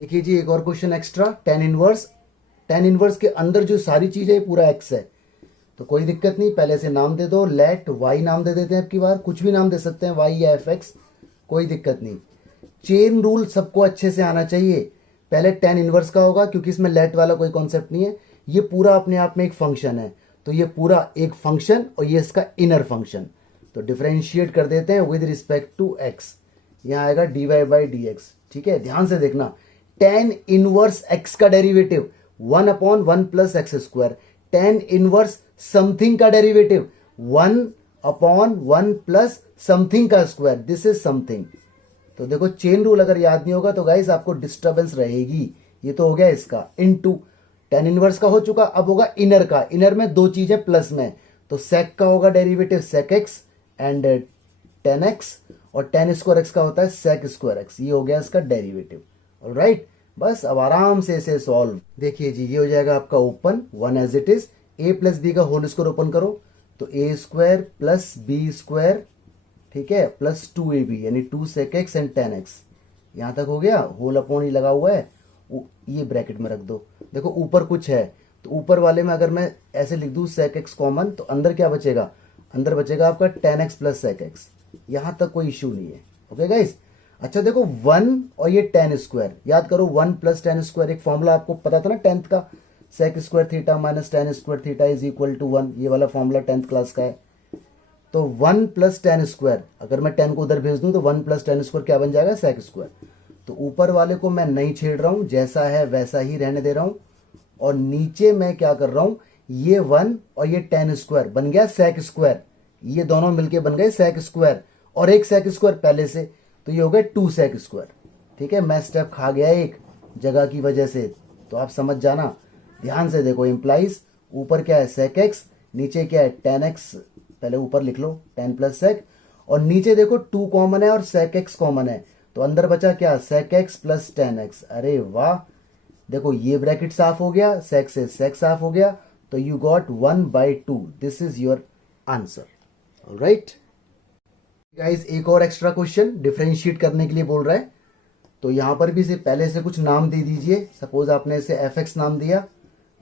देखिए जी एक और क्वेश्चन एक्स्ट्रा, टेन इनवर्स के अंदर जो सारी चीज है पूरा x है, तो कोई दिक्कत नहीं, पहले से नाम दे दो। लेट y नाम दे देते हैं, अब की बार कुछ भी नाम दे सकते हैं, y या fx, कोई दिक्कत नहीं। चेन रूल सबको अच्छे से आना चाहिए। पहले टेन इनवर्स का होगा, क्योंकि इसमें लेट वाला कोई कॉन्सेप्ट नहीं है, ये पूरा अपने आप में एक फंक्शन है, तो ये पूरा एक फंक्शन और ये इसका इनर फंक्शन। तो डिफरेंशिएट कर देते हैं विद रिस्पेक्ट टू x, यहां आएगा dy/dx, ठीक है। ध्यान से देखना, टेन इनवर्स x का derivative 1/1 + x², tan inverse something का डेरिवेटिव 1/1 + समथिंग का स्क्वायर, दिस इज समथिंग। तो देखो चेन रूल अगर याद नहीं होगा तो गाइस आपको डिस्टर्बेंस रहेगी। ये तो हो गया इसका, इनटू टेन इनवर्स का हो चुका, अब होगा इनर का। इनर में दो चीजें प्लस में, तो सेक का होगा derivative sec x and ten x, और टेन स्क्वायर एक्स का होता है sec स्क्वायर एक्स। ये हो गया इसका डेरिवेटिव, ऑलराइट। बस अब आराम से इसे सॉल्व। देखिए जी ये हो जाएगा आपका open 1 as it is, a + b का होल स्क्वायर ओपन करो तो a² + b², ठीक है, प्लस 2ab यानी 2 sec x एंड 10x। यहां तक हो गया, होल अपॉन ही लगा हुआ है, ये ब्रैकेट में रख दो। देखो ऊपर कुछ है तो ऊपर वाले में अगर मैं ऐसे लिख दूं sec x कॉमन, तो अंदर क्या बचेगा, अंदर बचेगा आपका 10x + sec x। यहां तक कोई इश्यू नहीं है, ओके गाइस। अच्छा देखो 1 और ये 10², याद करो 1 + 10², एक फॉर्मूला आपको पता था ना 10th का, sec² θ - tan² θ is equal to 1, ये वाला फॉर्मूला 10th क्लास का है। तो 1 + 10², अगर मैं 10 को उधर भेज दूं तो 1 + 10² क्या बन जाएगा, sec²। तो ऊपर वाले को मैं नहीं छेड़ रहा हूं, जैसा है वैसा ही रहने दे रहा हूं, और नीचे मैं क्या कर रहा हूं, ये 1 और ये 10² बन गया sec², ये दोनों मिलके बन गए sec², और एक sec² पहले से, तो ये हो गए 2 sec², ठीक है। मैं स्टेप खा गया एक जगह की वजह से, तो आप समझ जाना। ध्यान से देखो, इंप्लाइज ऊपर क्या है sec x, नीचे क्या है 10x पहले ऊपर लिख लो 10 प्लस सेक, और नीचे देखो 2 कॉमन है और सेक एक्स कॉमन है, तो अंदर बचा क्या, सेक एक्स प्लस 10x। अरे वाह, देखो ये ब्रैकेट साफ हो गया, सेक से सेक साफ हो गया, तो you got 1/2। This is your answer. Alright guys, एक और एक्स्ट्रा क्वेश्चन डिफरेंशिएट करने के लिए बोल रहा है, तो यहां पर भी इसे पहले से कुछ नाम दे दीजिए। सपोज आपने इसे fx नाम दिया,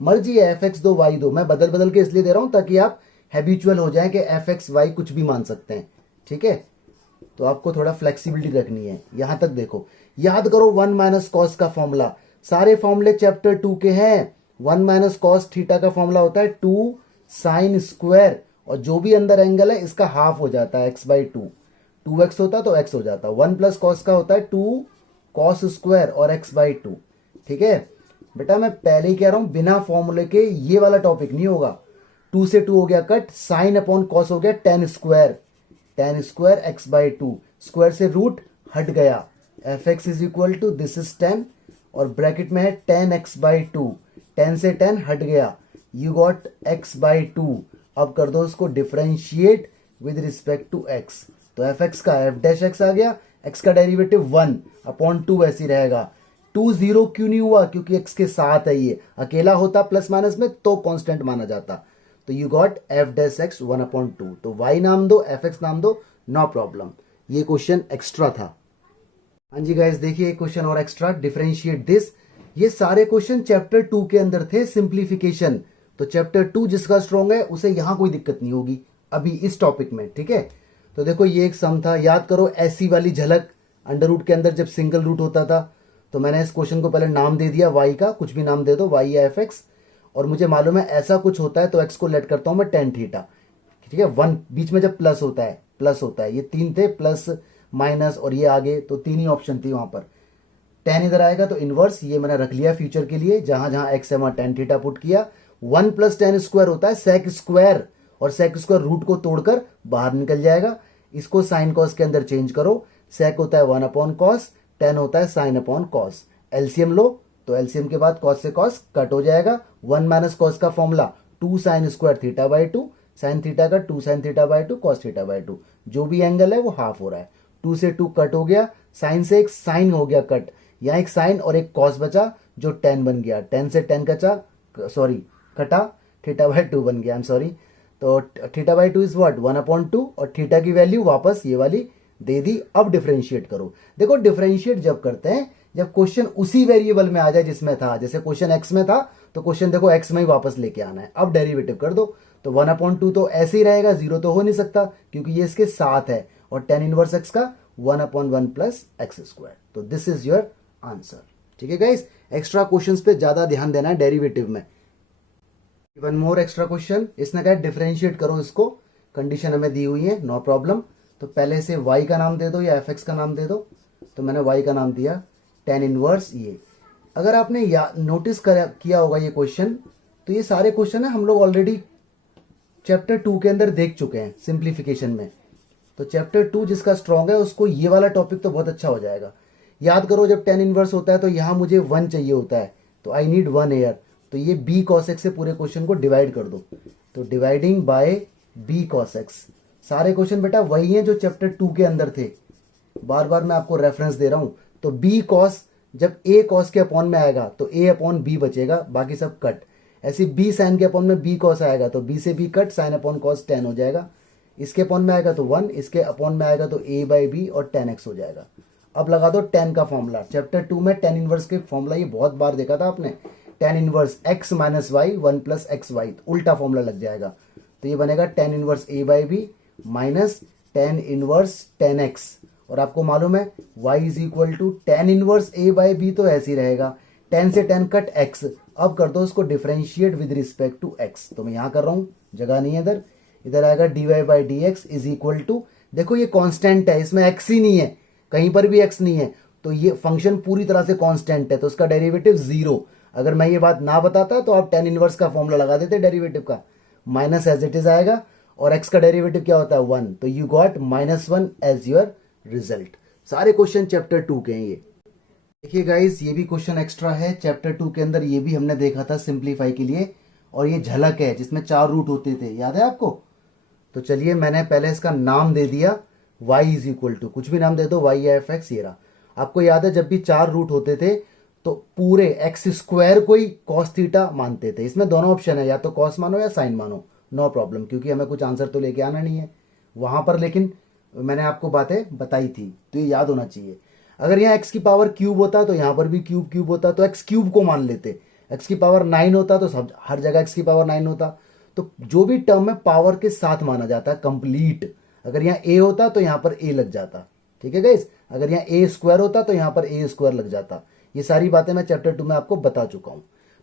मर्जी है fx दो y दो, मैं बदल बदल के इसलिए दे रहा हूं ताकि आप हैबिचुअल हो जाए कि fx y कुछ भी मान सकते हैं, ठीक है। तो आपको थोड़ा फ्लेक्सिबिलिटी रखनी है। यहां तक देखो, याद करो 1 माइनस कॉस का फॉर्मूला, सारे फॉर्मूले चैप्टर 2 के हैं। 1 माइनस कॉस थीटा का फॉर्मूला होता है 2 साइन स्क्वायर, और जो भी अंदर एंगल है इसका हाफ हो जाता है x/2। 2x होता तो x हो जाता। 1 प्लस कॉस का होता है 2 कॉस स्क्वायर और x/2, ठीक है। बेटा मैं पहले ही कह रहा हूं, बिना फॉर्मूले के ये वाला टॉपिक नहीं होगा। 2 से 2 हो गया कट, साइन अपॉन कॉस हो गया tan square, tan square x/2, square से रूट हट गया, fx is equal to this is 10, और ब्रैकेट में है tan x/2, 10 से 10 हट गया, यू गॉट x/2। अब कर दो उसको differentiate with respect to x, तो fx का f डैश x आ गया, x का डेरिवेटिव 1/2 ऐसी रहेगा। 2 0 क्यों नहीं हुआ, क्योंकि x के साथ है, ये अकेला होता प्लस माइनस में तो कांस्टेंट माना जाता, तो you got f dash x 1/2। तो y नाम दो, fx नाम दो, नो प्रॉब्लम। ये क्वेश्चन एक्स्ट्रा था। हाँ जी गाइस, देखिए क्वेश्चन और एक्स्ट्रा, डिफरेंशिएट दिस। ये सारे क्वेश्चन चैप्टर 2 के अंदर थे, सिंप्लीफिकेशन। तो चैप्टर 2 जिसका स्ट्रॉन्ग है उसे यहां कोई दिक्कत नहीं होगी अभी इस टॉपिक में, ठीक है। तो देखो ये एक सम था, याद करो ऐसी वाली झलक अंडर रूट के अंदर जब सिंगल रूट होता था, तो मैंने इस क्वेश्चन को पहले नाम दे दिया y का, कुछ भी नाम दे दो, y या fx, और मुझे मालूम है ऐसा कुछ होता है तो x को लेट करता हूं मैं tan थीटा, ठीक है। 1 बीच में जब प्लस होता है, ये 3 थे, प्लस माइनस और ये आगे, तो 3 ही ऑप्शन थी वहां पर। tan इधर आएगा तो इनवर्स, ये मैंने रख लिया फ्यूचर के लिए, जहां जहां x है वहां tan थीटा पुट किया। 1 प्लस tan स्क्वायर होता है sec स्क्वायर, और sec स्क्वायर रूट को तोड़कर बाहर निकल जाएगा। इसको साइन कॉस के अंदर चेंज करो, sec होता है 1/cos, tan होता है sin/cos। एलसीएम लो, तो एलसीएम के बाद cos से cos कट हो जाएगा। 1 माइनस cos का formula 2 sine square थीटा/2, sine theta का 2 साइन थीटा/2 cos थीटा/2, जो भी एंगल है वो हाफ हो रहा है। 2 से 2 कट हो गया, साइन से एक साइन हो गया कट, यहाँ एक साइन और एक cos बचा जो tan बन गया, tan से tan कटा, थीटा/2 बन गया, आई एम सॉरी। तो थीटा/2 इज व्हाट 1/2, और थीटा की वैल्यू वापस ये वाली दे दी। अब डिफरेंशिएट करो। देखो डिफरेंशिएट जब करते हैं जब क्वेश्चन उसी वेरिएबल में आ जाए जिसमें था, जैसे क्वेश्चन x में था तो क्वेश्चन देखो x में ही वापस लेके आना है। अब डेरिवेटिव कर दो, तो 1/2 तो ऐसे ही रहेगा, 0 तो हो नहीं सकता क्योंकि ये इसके साथ है, और tan इनवर्स x का 1/1 प्लस x स्क्वायर। तो दिस इज योर आंसर, ठीक है गाइस। एक्स्ट्रा क्वेश्चंस पे ज्यादा ध्यान देना है डेरिवेटिव में। वन मोर एक्स्ट्रा क्वेश्चन, इसने कहा डिफरेंशिएट करो इसको, कंडीशन हमें दी हुई है, नो प्रॉब्लम। तो पहले से y का नाम दे दो या fx का नाम दे दो, तो मैंने y का नाम दिया tan इनवर्स ये। अगर आपने नोटिस किया होगा ये क्वेश्चन, तो ये सारे क्वेश्चन है हम लोग ऑलरेडी चैप्टर 2 के अंदर देख चुके हैं सिंप्लीफिकेशन में। तो चैप्टर 2 जिसका स्ट्रॉन्ग है उसको ये वाला टॉपिक तो बहुत अच्छा हो जाएगा। याद करो जब tan इनवर्स होता है तो यहां मुझे 1 चाहिए होता है, तो आई नीड 1 here, तो ये b cos x से पूरे क्वेश्चन को डिवाइड कर दो, तो dividing by b cos x। सारे क्वेश्चन बेटा वही हैं जो चैप्टर 2 के अंदर थे, बार बार मैं आपको रेफरेंस दे रहा हूं। तो b cos जब a cos के अपॉन में आएगा तो a/b बचेगा, बाकी सब कट। ऐसे b sin के अपॉन में b cos आएगा तो b से b कट, sin/cos tan हो जाएगा। इसके अपॉन में आएगा तो 1, इसके अपॉन में आएगा तो a/b और tan x हो जाएगा। अब लगा दो tan का फॉर्मूला, चैप्टर 2 में tan इनवर्स के फॉर्मूला ये बहुत बार देखा था आपने, tan inverse x minus y 1 plus x y, उल्टा फॉर्मूला लग जाएगा। तो ये बनेगा tan inverse a/b minus tan inverse tan x, और आपको मालूम है y is equal to tan inverse a/b, तो ऐसे ही रहेगा, tan से tan कट x। अब कर दो उसको differentiate with respect to x, तो मैं यहां कर रहा हूं, जगह नहीं है इधर, इधर आएगा dy/dx इज इक्वल टू, देखो ये कांस्टेंट है, इसमें x ही नहीं है, कहीं पर भी x नहीं है, तो ये फंक्शन पूरी तरह से कांस्टेंट है, तो उसका डेरिवेटिव 0। अगर मैं ये बात ना बताता तो आप tan इनवर्स का फॉर्मूला लगा देते डेरिवेटिव का, माइनस एज इट इज आएगा, और x का डेरिवेटिव क्या होता है 1, तो you got -1 as your result. सारे क्वेश्चन चैप्टर 2 के हैं ये। देखिए गाइस ये भी क्वेश्चन एक्स्ट्रा है चैप्टर 2 के अंदर, ये भी हमने देखा था सिंप्लीफाई के लिए, और ये झलक है जिसमें 4 रूट होते थे, याद है आपको। तो चलिए मैंने पहले इसका नाम दे दिया y इज इक्वल टू, कुछ भी नाम दे दो, y या एफ एक्स। ये रहा। आपको याद है जब भी 4 रूट होते थे तो पूरे एक्स स्क्वायर को ही कॉस थीटा मानते थे। इसमें दोनों ऑप्शन है, या तो कॉस मानो या साइन मानो, नो प्रॉब्लम, क्योंकि हमें कुछ आंसर तो लेके आना नहीं है वहां पर। लेकिन मैंने आपको बातें बताई थी तो ये याद होना चाहिए। अगर यहाँ एक्स की पावर क्यूब होता तो यहाँ पर भी क्यूब क्यूब होता, तो एक्स क्यूब को मान लेते। एक्स की पावर 9 होता तो सब हर जगह एक्स की पावर 9 होता। तो जो भी टर्म है पावर के साथ माना जाता है कंप्लीट। अगर यहाँ ए होता तो यहाँ पर ए लग जाता, ठीक है गाइस। अगर यहाँ ए स्क्वायर होता तो यहाँ पर ए स्क्वायर लग जाता। ये सारी बातें मैं चैप्टर 2 में आपको बता चुका हूं।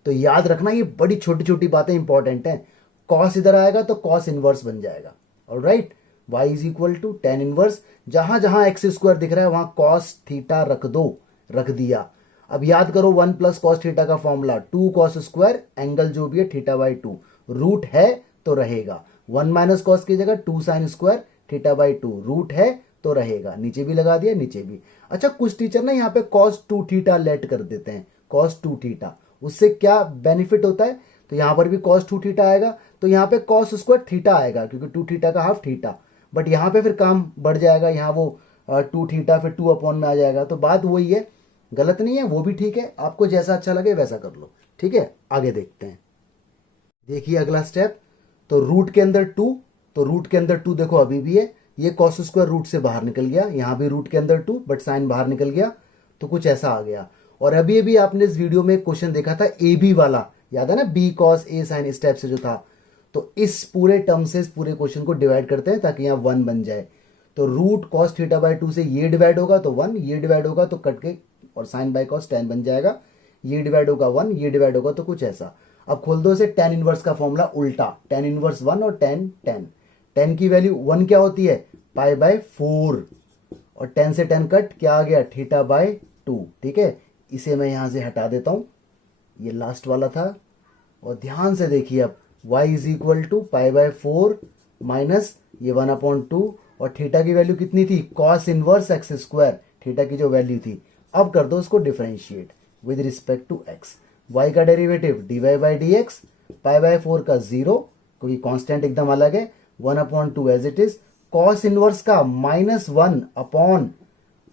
तो याद रखना ये बड़ी छोटी छोटी बातें इंपॉर्टेंट हैं। कॉस इधर आएगा तो कॉस इनवर्स बन जाएगा। Alright, y is equal to tan inverse, जहां जहां एक्स स्क्वायर दिख रहा है वहां कॉस थीटा रख दो, रख दिया। अब याद करो 1 प्लस कॉस थीटा का फॉर्मूला 2 कॉस स्क्वायर एंगल जो भी है थीटा बाई 2, रूट है तो रहेगा। 1 माइनस कॉस की जगह 2 sine square theta by 2, root है तो रहेगा। नीचे भी लगा दिया, नीचे भी। अच्छा, कुछ टीचर ना यहाँ पे कॉस 2 थीटा लेट कर देते हैं, कॉस 2 थीटा। उससे क्या बेनिफिट होता है, तो यहाँ पर भी कॉस 2 थीटा आएगा, तो यहाँ पे कॉस स्क्वायर थीटा आएगा क्योंकि 2 थीटा का हाफ थीटा। बट यहाँ पे फिर काम बढ़ जाएगा, यहाँ वो 2 थीटा फिर 2 अपॉन में आ जाएगा। तो बात वही है, गलत नहीं है, वो भी ठीक है। आपको जैसा अच्छा लगे वैसा कर लो, ठीक है। आगे देखते हैं। देखिए अगला स्टेप, तो रूट के अंदर 2, तो रूट के अंदर 2 देखो अभी भी है। ये कॉस स्क्वायर रूट से बाहर निकल गया, यहां भी रूट के अंदर 2 बट साइन बाहर निकल गया, तो कुछ ऐसा आ गया। और अभी अभी आपने इस वीडियो में क्वेश्चन देखा था ए बी वाला, याद है ना, B cos A sign step से जो था। तो इस पूरे टर्म से इस पूरे क्वेश्चन को डिवाइड करते हैं ताकि यहां 1 बन जाए। तो रूट कॉस थीटा बाई 2 से ये डिवाइड होगा तो 1, ये डिवाइड होगा तो कट के और साइन बाई कॉस 10 बन जाएगा। ये डिवाइड होगा 1, ये डिवाइड होगा तो कुछ ऐसा। अब खोल दो इसे, टेन इनवर्स का फॉर्मूला उल्टा, टेन इनवर्स 1 और 10 10। 10 की वैल्यू 1 क्या होती है, पाई बाय 4, और 10 से 10 कट, क्या आ गया, थीटा बाय 2, ठीक है। इसे मैं यहां से हटा देता हूं, ये लास्ट वाला था। और ध्यान से देखिए अब, y is equal to pi by 4 minus ये 1/2, और थीटा की वैल्यू कितनी थी, cos inverse x square, theta की जो वैल्यू थी। अब कर दो उसको differentiate with respect to x। y का derivative dy by d x, pi by 4 का 0 क्योंकि कांस्टेंट एकदम अलग है, 1/2 as it is. Cos inverse का -1 upon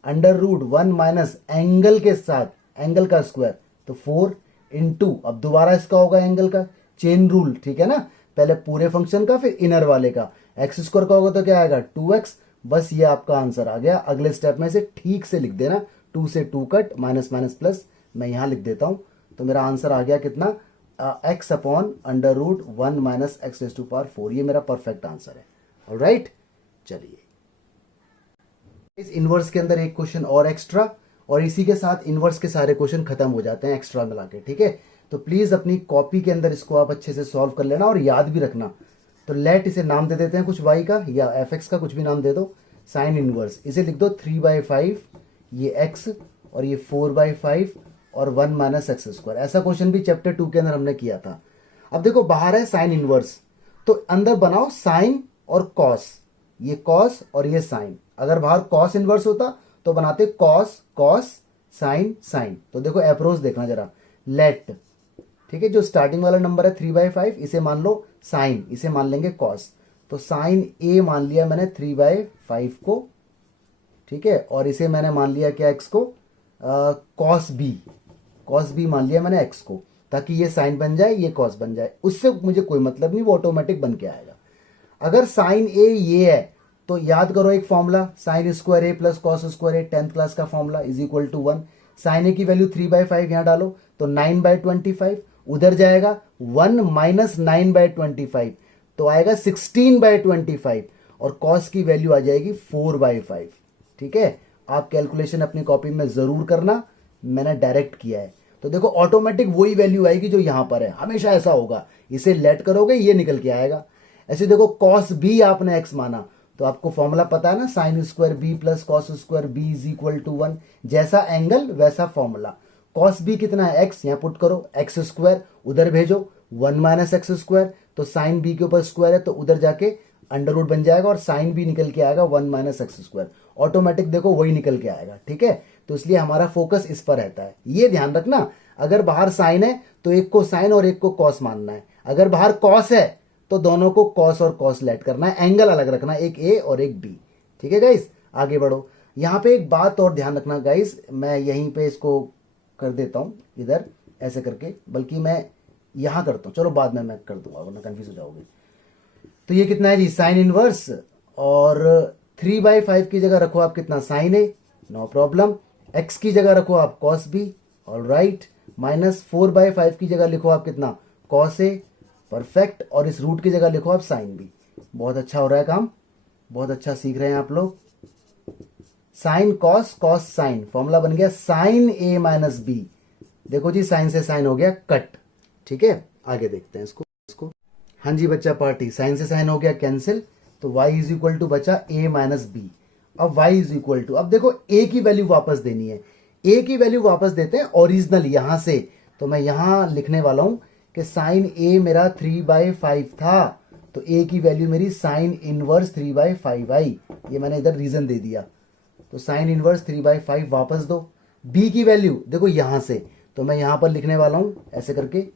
under root 1 minus angle के साथ, एंगल का स्क्वायर, तो 4 इंटू, अब दोबारा इसका होगा एंगल का, चेन रूल, ठीक है ना, पहले पूरे फंक्शन का फिर इनर वाले का। एक्स स्क्वायर का होगा तो क्या आएगा 2x। बस ये आपका आंसर आ गया। अगले स्टेप में से ठीक से लिख देना, 2 से 2 कट, माइनस माइनस प्लस, मैं यहां लिख देता हूं। तो मेरा आंसर आ गया कितना, x upon under root 1 minus x raise to power 4। ये मेरा परफेक्ट आंसर है। ऑलराइट, चलिए इस इनवर्स के अंदर एक क्वेश्चन और एक्स्ट्रा, और इसी के साथ इनवर्स के सारे क्वेश्चन खत्म हो जाते हैं एक्स्ट्रा मिला के, ठीक है। तो प्लीज अपनी कॉपी के अंदर इसको आप अच्छे से सॉल्व कर लेना और याद भी रखना। तो लेट इसे नाम दे देते हैं कुछ y का या एफ एक्स का, कुछ भी नाम दे दो। साइन इनवर्स इसे लिख दो 3/5, ये x और ये 4/5 और 1 माइनस एक्स स्क्वायर। ऐसा क्वेश्चन भी चैप्टर 2 के अंदर हमने किया था। अब देखो बाहर है साइन इनवर्स, तो अंदर बनाओ साइन और कॉस, ये कॉस और ये साइन। अगर बाहर कॉस इनवर्स होता तो बनाते कॉस कॉस साइन साइन। तो देखो अप्रोच देखना जरा, लेट, ठीक है, जो स्टार्टिंग वाला नंबर है 3/5 इसे मान लो साइन, इसे मान लेंगे कॉस। तो साइन ए मान लिया मैंने 3/5 को, ठीक है, और इसे मैंने मान लिया क्या एक्स को, कॉस बी, कॉस बी मान लिया मैंने एक्स को, ताकि ये साइन बन जाए ये कॉस बन जाए। उससे मुझे कोई मतलब नहीं, वो ऑटोमेटिक बन के आएगा। अगर साइन ए ये है तो याद करो एक formula, sine square A plus cos square A, 10th class का formula, is equal to 1। Sine A की वैल्यू 3/5 यहां डालो तो 9/25, उधर जाएगा 1 माइनस 9/25 तो आएगा 16/25, और कॉस की वैल्यू आ जाएगी 4/5, ठीक है। आप कैलकुलेशन अपनी कॉपी में जरूर करना, मैंने डायरेक्ट किया है। तो देखो ऑटोमेटिक वही वैल्यू आएगी जो यहां पर है, हमेशा ऐसा होगा। इसे लेट करोगे ये निकल के आएगा। ऐसे देखो कॉस बी आपने एक्स माना तो आपको फॉर्मूला पता है ना, sine square b plus cos square B is equal to 1। जैसा एंगल वैसा फॉर्मूला। कॉस बी कितना है एक्स, यहां पुट करो, एक्स स्क्वायर उधर भेजो 1 माइनस एक्स स्क्वायर, तो साइन बी के ऊपर स्क्वायर है तो उधर जाके अंडर रूट बन जाएगा और साइन बी निकल के आएगा 1 माइनस एक्स स्क्वायर। ऑटोमेटिक देखो वही निकल के आएगा, ठीक है। तो इसलिए हमारा फोकस इस पर रहता है। ये ध्यान रखना, अगर बाहर साइन है तो एक को साइन और एक को कॉस मानना है। अगर बाहर कॉस है तो दोनों को कॉस और कॉस लेट करना है, एंगल अलग रखना है, एक ए और एक बी। ठीक है गाइस, आगे बढ़ो। यहाँ पे एक बात और ध्यान रखना गाइस, मैं यहीं पे इसको कर देता हूँ इधर ऐसे करके, बल्कि मैं यहाँ करता हूँ, चलो बाद में मैं कर दूंगा वरना कंफ्यूज हो जाओगे। तो ये कितना है जी, साइन इनवर्स, और 3/5 की जगह रखो आप कितना, साइन ए, नो प्रॉब्लम। एक्स की जगह रखो आप कॉस बी, ऑल राइट। -4/5 की जगह लिखो आप कितना, कॉस ए, परफेक्ट। और इस रूट की जगह लिखो आप साइन बी। बहुत अच्छा हो रहा है काम, बहुत अच्छा सीख रहे हैं आप लोग। Sine cos, cos sine, formula बन गया साइन ए माइनस बी। देखो जी, साइन से साइन हो गया कट। ठीक है, आगे देखते हैं इसको। हाँ जी बच्चा पार्टी, साइन से साइन हो गया कैंसिल, तो y इज इक्वल टू बचा a माइनस बी। अब y इज इक्वल टू, अब देखो a की वैल्यू वापस देनी है, a की वैल्यू वापस देते हैं ओरिजिनल यहां से। तो मैं यहां लिखने वाला हूं कि साइन a मेरा 3/5 था, तो a की वैल्यू मेरी साइन इनवर्स 3/5 आई। ये मैंने इधर रीजन दे दिया, तो साइन इनवर्स 3/5 वापस दो। b की वैल्यू देखो यहां से, तो मैं यहां पर लिखने वाला हूं ऐसे करके।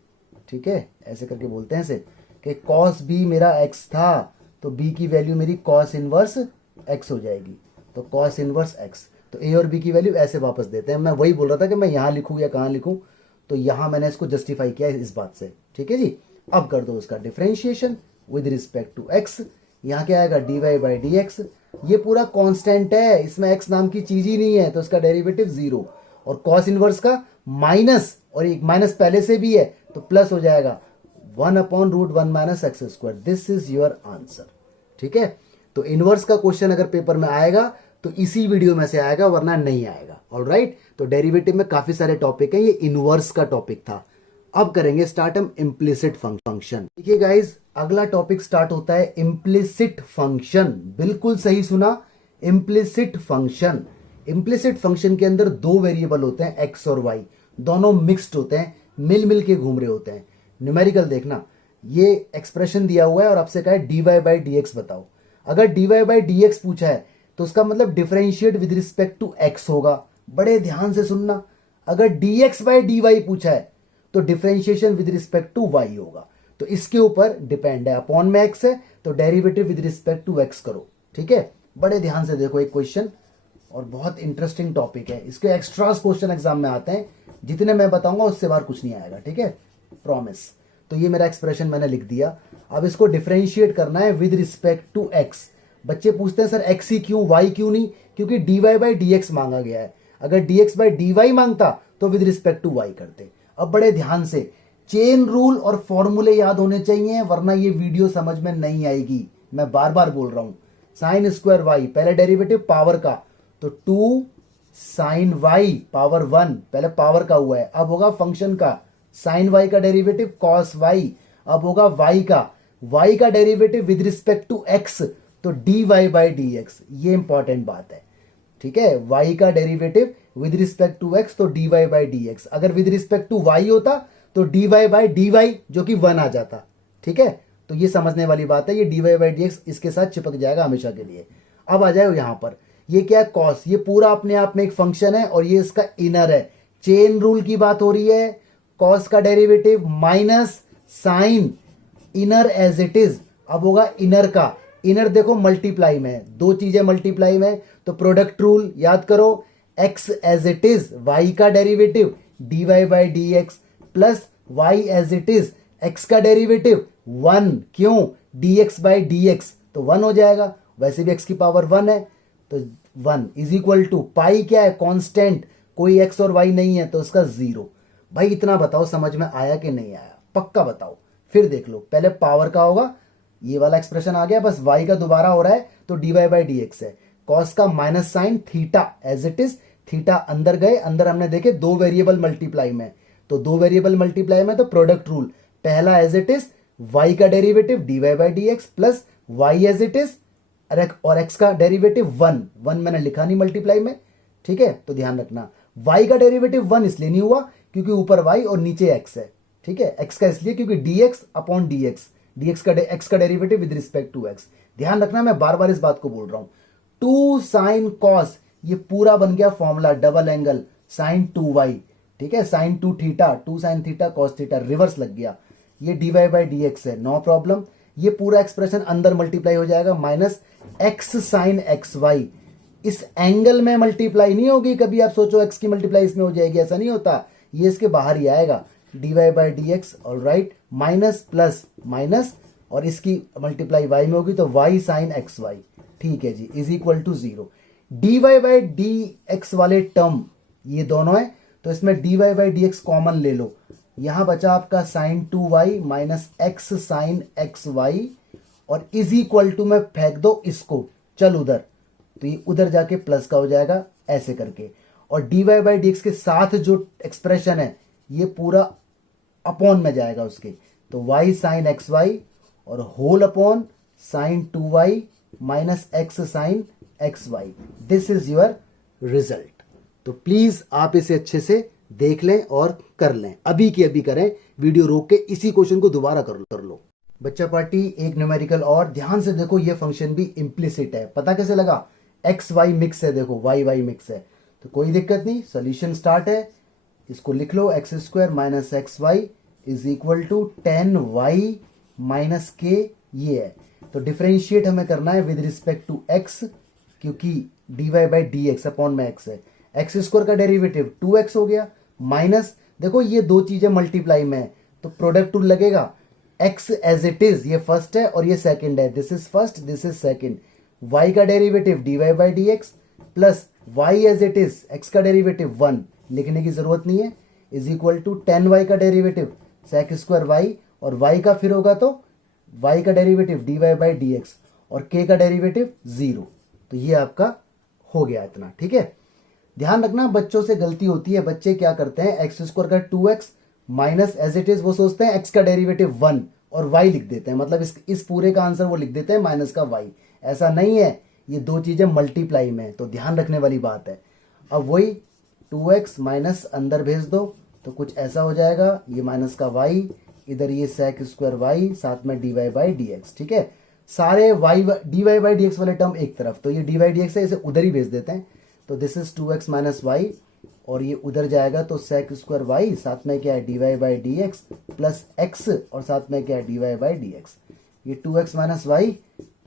ठीक है, ऐसे करके बोलते हैं इसे कि cos b मेरा x था, तो b की वैल्यू मेरी cos इनवर्स x हो जाएगी, तो cos इनवर्स x। तो a और b की वैल्यू ऐसे वापस देते हैं। मैं वही बोल रहा था कि मैं यहाँ लिखूँ या कहाँ लिखूँ, तो यहाँ मैंने इसको जस्टिफाई किया इस बात से। ठीक है जी, अब कर दो इसका differentiation with respect to x। यहाँ क्या आएगा, dy/dx। ये पूरा कांस्टेंट है, इसमें x नाम की चीज ही नहीं है, तो इसका डेरिवेटिव 0। और cos इनवर्स का माइनस, और एक माइनस पहले से भी है तो प्लस हो जाएगा, 1/√1 - x²। This is your answer. ठीक है, तो इनवर्स का क्वेश्चन अगर पेपर में आएगा तो इसी वीडियो में से आएगा, वरना नहीं आएगा। ऑलराइट, तो डेरिवेटिव में काफी सारे टॉपिक हैं, ये इनवर्स का टॉपिक था। अब करेंगे स्टार्ट हम इम्प्लिसिट फंक्शन। देखिए गाइज, अगला टॉपिक स्टार्ट होता है इम्प्लिसिट फंक्शन। बिल्कुल सही सुना, इम्प्लिसिट फंक्शन। इम्प्लिसिट फंक्शन के अंदर दो वेरिएबल होते हैं, एक्स और वाई, दोनों मिक्स्ड होते हैं, मिल मिल के घूम रहे होते हैं। न्यूमेरिकल देखना, ये एक्सप्रेशन दिया हुआ है और आपसे कहा है dy/dx बताओ। अगर dy/dx पूछा है तो उसका मतलब differentiate with respect to x होगा। बड़े ध्यान से सुनना, अगर dx/dy पूछा है तो differentiation with respect to y होगा। तो इसके ऊपर डिपेंड है, अपॉन में x है तो derivative with respect to x करो। ठीक है, बड़े ध्यान से देखो एक क्वेश्चन, और बहुत इंटरेस्टिंग टॉपिक है। इसके एक्स्ट्रा क्वेश्चन एग्जाम में आते हैं, जितने मैं बताऊंगा उससे बाहर कुछ नहीं आएगा। ठीक है, प्रॉमिस। तो ये मेरा एक्सप्रेशन मैंने लिख दिया। अब इसको डिफरेंशिएट करना है विद रिस्पेक्ट टू एक्स। बच्चे पूछते हैं सर एक्स ही क्यों, वाई क्यों नहीं, क्योंकि dy/dx मांगा गया है। अगर dx/dy मांगता तो विद रिस्पेक्ट टू वाई करते। अब बड़े ध्यान से चेन रूल और फॉर्मूले याद होने चाहिए, वरना ये वीडियो समझ में नहीं आएगी। मैं बार बार बोल रहा हूं, साइन स्क्वायर वाई, पहले डेरिवेटिव पावर का, तो 2 साइन वाई पावर 1, पहले पावर का हुआ है, अब होगा फंक्शन का, साइन वाई का डेरिवेटिव कॉस वाई, अब होगा वाई का derivative with respect to x, तो dy/dx। ये इंपॉर्टेंट बात है। ठीक है, y का derivative with respect to x, तो dy/dx। अगर विद रिस्पेक्ट टू y होता तो dy/dy जो कि 1 आ जाता। ठीक है, तो ये समझने वाली बात है, ये dy/dx इसके साथ चिपक जाएगा हमेशा के लिए। अब आ जाए यहां पर, ये क्या है, कॉस, ये पूरा अपने आप में एक फंक्शन है और ये इसका इनर है। चेन रूल की बात हो रही है, कॉस का derivative minus sine, inner as it is. अब होगा इनर का, इनर देखो मल्टीप्लाई में, दो चीजें मल्टीप्लाई में, तो प्रोडक्ट रूल याद करो, x as it is, y का derivative dy/dx plus y as it is, x का डेरिवेटिव 1, क्यों, dx/dx, तो 1 हो जाएगा। वैसे भी x की पावर 1 है, तो 1 इज इक्वल टू पाई, क्या है, कांस्टेंट, कोई x और y नहीं है तो उसका 0। भाई इतना बताओ समझ में आया कि नहीं आया, पक्का बताओ। फिर देख लो, पहले पावर का होगा, ये वाला एक्सप्रेशन आ गया, बस y का दोबारा हो रहा है तो dy/dx है। कॉस का minus sine theta as it is, theta अंदर गए, अंदर हमने देखे दो वेरिएबल मल्टीप्लाई में, तो दो वेरिएबल मल्टीप्लाई में तो प्रोडक्ट रूल, पहला एज इट इज y का derivative dy/dx plus y as it is, और x का डेरिवेटिव 1 मैंने लिखा नहीं मल्टीप्लाई में। ठीक है, तो ध्यान रखना, y का डेरिवेटिव 1 इसलिए नहीं हुआ क्योंकि ऊपर y और नीचे x है। ठीक है, x का इसलिए क्योंकि dx का x का derivative with respect to x। ध्यान रखना, मैं बार बार इस बात को बोल रहा हूं, 2 साइन कॉस, ये पूरा बन गया formula, double angle sine 2y। ठीक है, sine 2 theta, 2 sine theta cos theta, reverse लग गया, ये dy/dx है, नो प्रॉब्लम। ये पूरा एक्सप्रेशन अंदर मल्टीप्लाई हो जाएगा minus x sine x y. इस एंगल में मल्टीप्लाई नहीं होगी, कभी आप सोचो एक्स की मल्टीप्लाई इसमें हो जाएगी, ऐसा नहीं होता, ये इसके बाहर ही आएगा dy by d x, all right, minus plus minus, और इसकी मल्टीप्लाई y में होगी तो y साइन एक्स वाई, ठीक है जी, is equal to 0। dy by d x वाले टर्म ये दोनों है, तो इसमें dy by d x common ले लो, यहां बचा आपका sine 2y minus x sine x y, और इज इक्वल टू में फेंक दो इसको, चल उधर, तो ये उधर जाके प्लस का हो जाएगा ऐसे करके, और dy बाई डी एक्स के साथ जो एक्सप्रेशन है ये पूरा अपॉन में जाएगा उसके, तो y साइन एक्स वाई और whole upon sine 2y minus x sine x y, this is your result. तो प्लीज आप इसे अच्छे से देख लें और कर लें, अभी की अभी करें, वीडियो रोक के इसी क्वेश्चन को दोबारा कर लो। बच्चा पार्टी एक न्यूमेरिकल और ध्यान से देखो, ये फंक्शन भी इम्प्लिसिट है, पता कैसे लगा, एक्स वाई मिक्स है, देखो वाई वाई मिक्स है, तो कोई दिक्कत नहीं, सोल्यूशन स्टार्ट है, इसको लिख लो, x square minus x y is equal to 10y minus k, ये है, तो डिफरेंशिएट हमें करना है विद रिस्पेक्ट टू x, क्योंकि dy by d x upon में x है, एक्स स्क्वायर का डेरिवेटिव 2x हो गया, माइनस देखो ये दो चीजें मल्टीप्लाई में है तो प्रोडक्ट टूल लगेगा, x एज इट इज, ये फर्स्ट है और ये सेकंड है, this is first this is second, y का derivative dy by d x plus y as it is, x का डेरिवेटिव 1 लिखने की जरूरत नहीं है, इज इक्वल टू 10y का डेरिवेटिव सेक स्क्वायर y, और y का फिर होगा तो y का derivative dy by d x और k का डेरिवेटिव 0, तो ये आपका हो गया इतना, ठीक है। ध्यान रखना बच्चों से गलती होती है, बच्चे क्या करते हैं एक्स स्क्वायर का 2x minus as it is, वो सोचते हैं x का डेरिवेटिव 1 और y लिख देते हैं, मतलब इस पूरे का आंसर वो लिख देते हैं माइनस का y, ऐसा नहीं है, ये दो चीजें मल्टीप्लाई में, तो ध्यान रखने वाली बात है। अब वही 2x माइनस अंदर भेज दो तो कुछ ऐसा हो जाएगा, ये माइनस का y, इधर ये सेक स्क्वायर y, साथ में dy बाई डी एक्स, ठीक है, सारे dy बाई डी एक्स वाले टर्म एक तरफ, तो ये dy बाई डी एक्स है, इसे उधर ही भेज देते हैं, तो this is 2x minus Y, और ये उधर जाएगा तो सेक स्क्वायर y, साथ में क्या है dy by d x plus x, और साथ में क्या है dy बाई डी एक्स, ये 2x माइनस वाई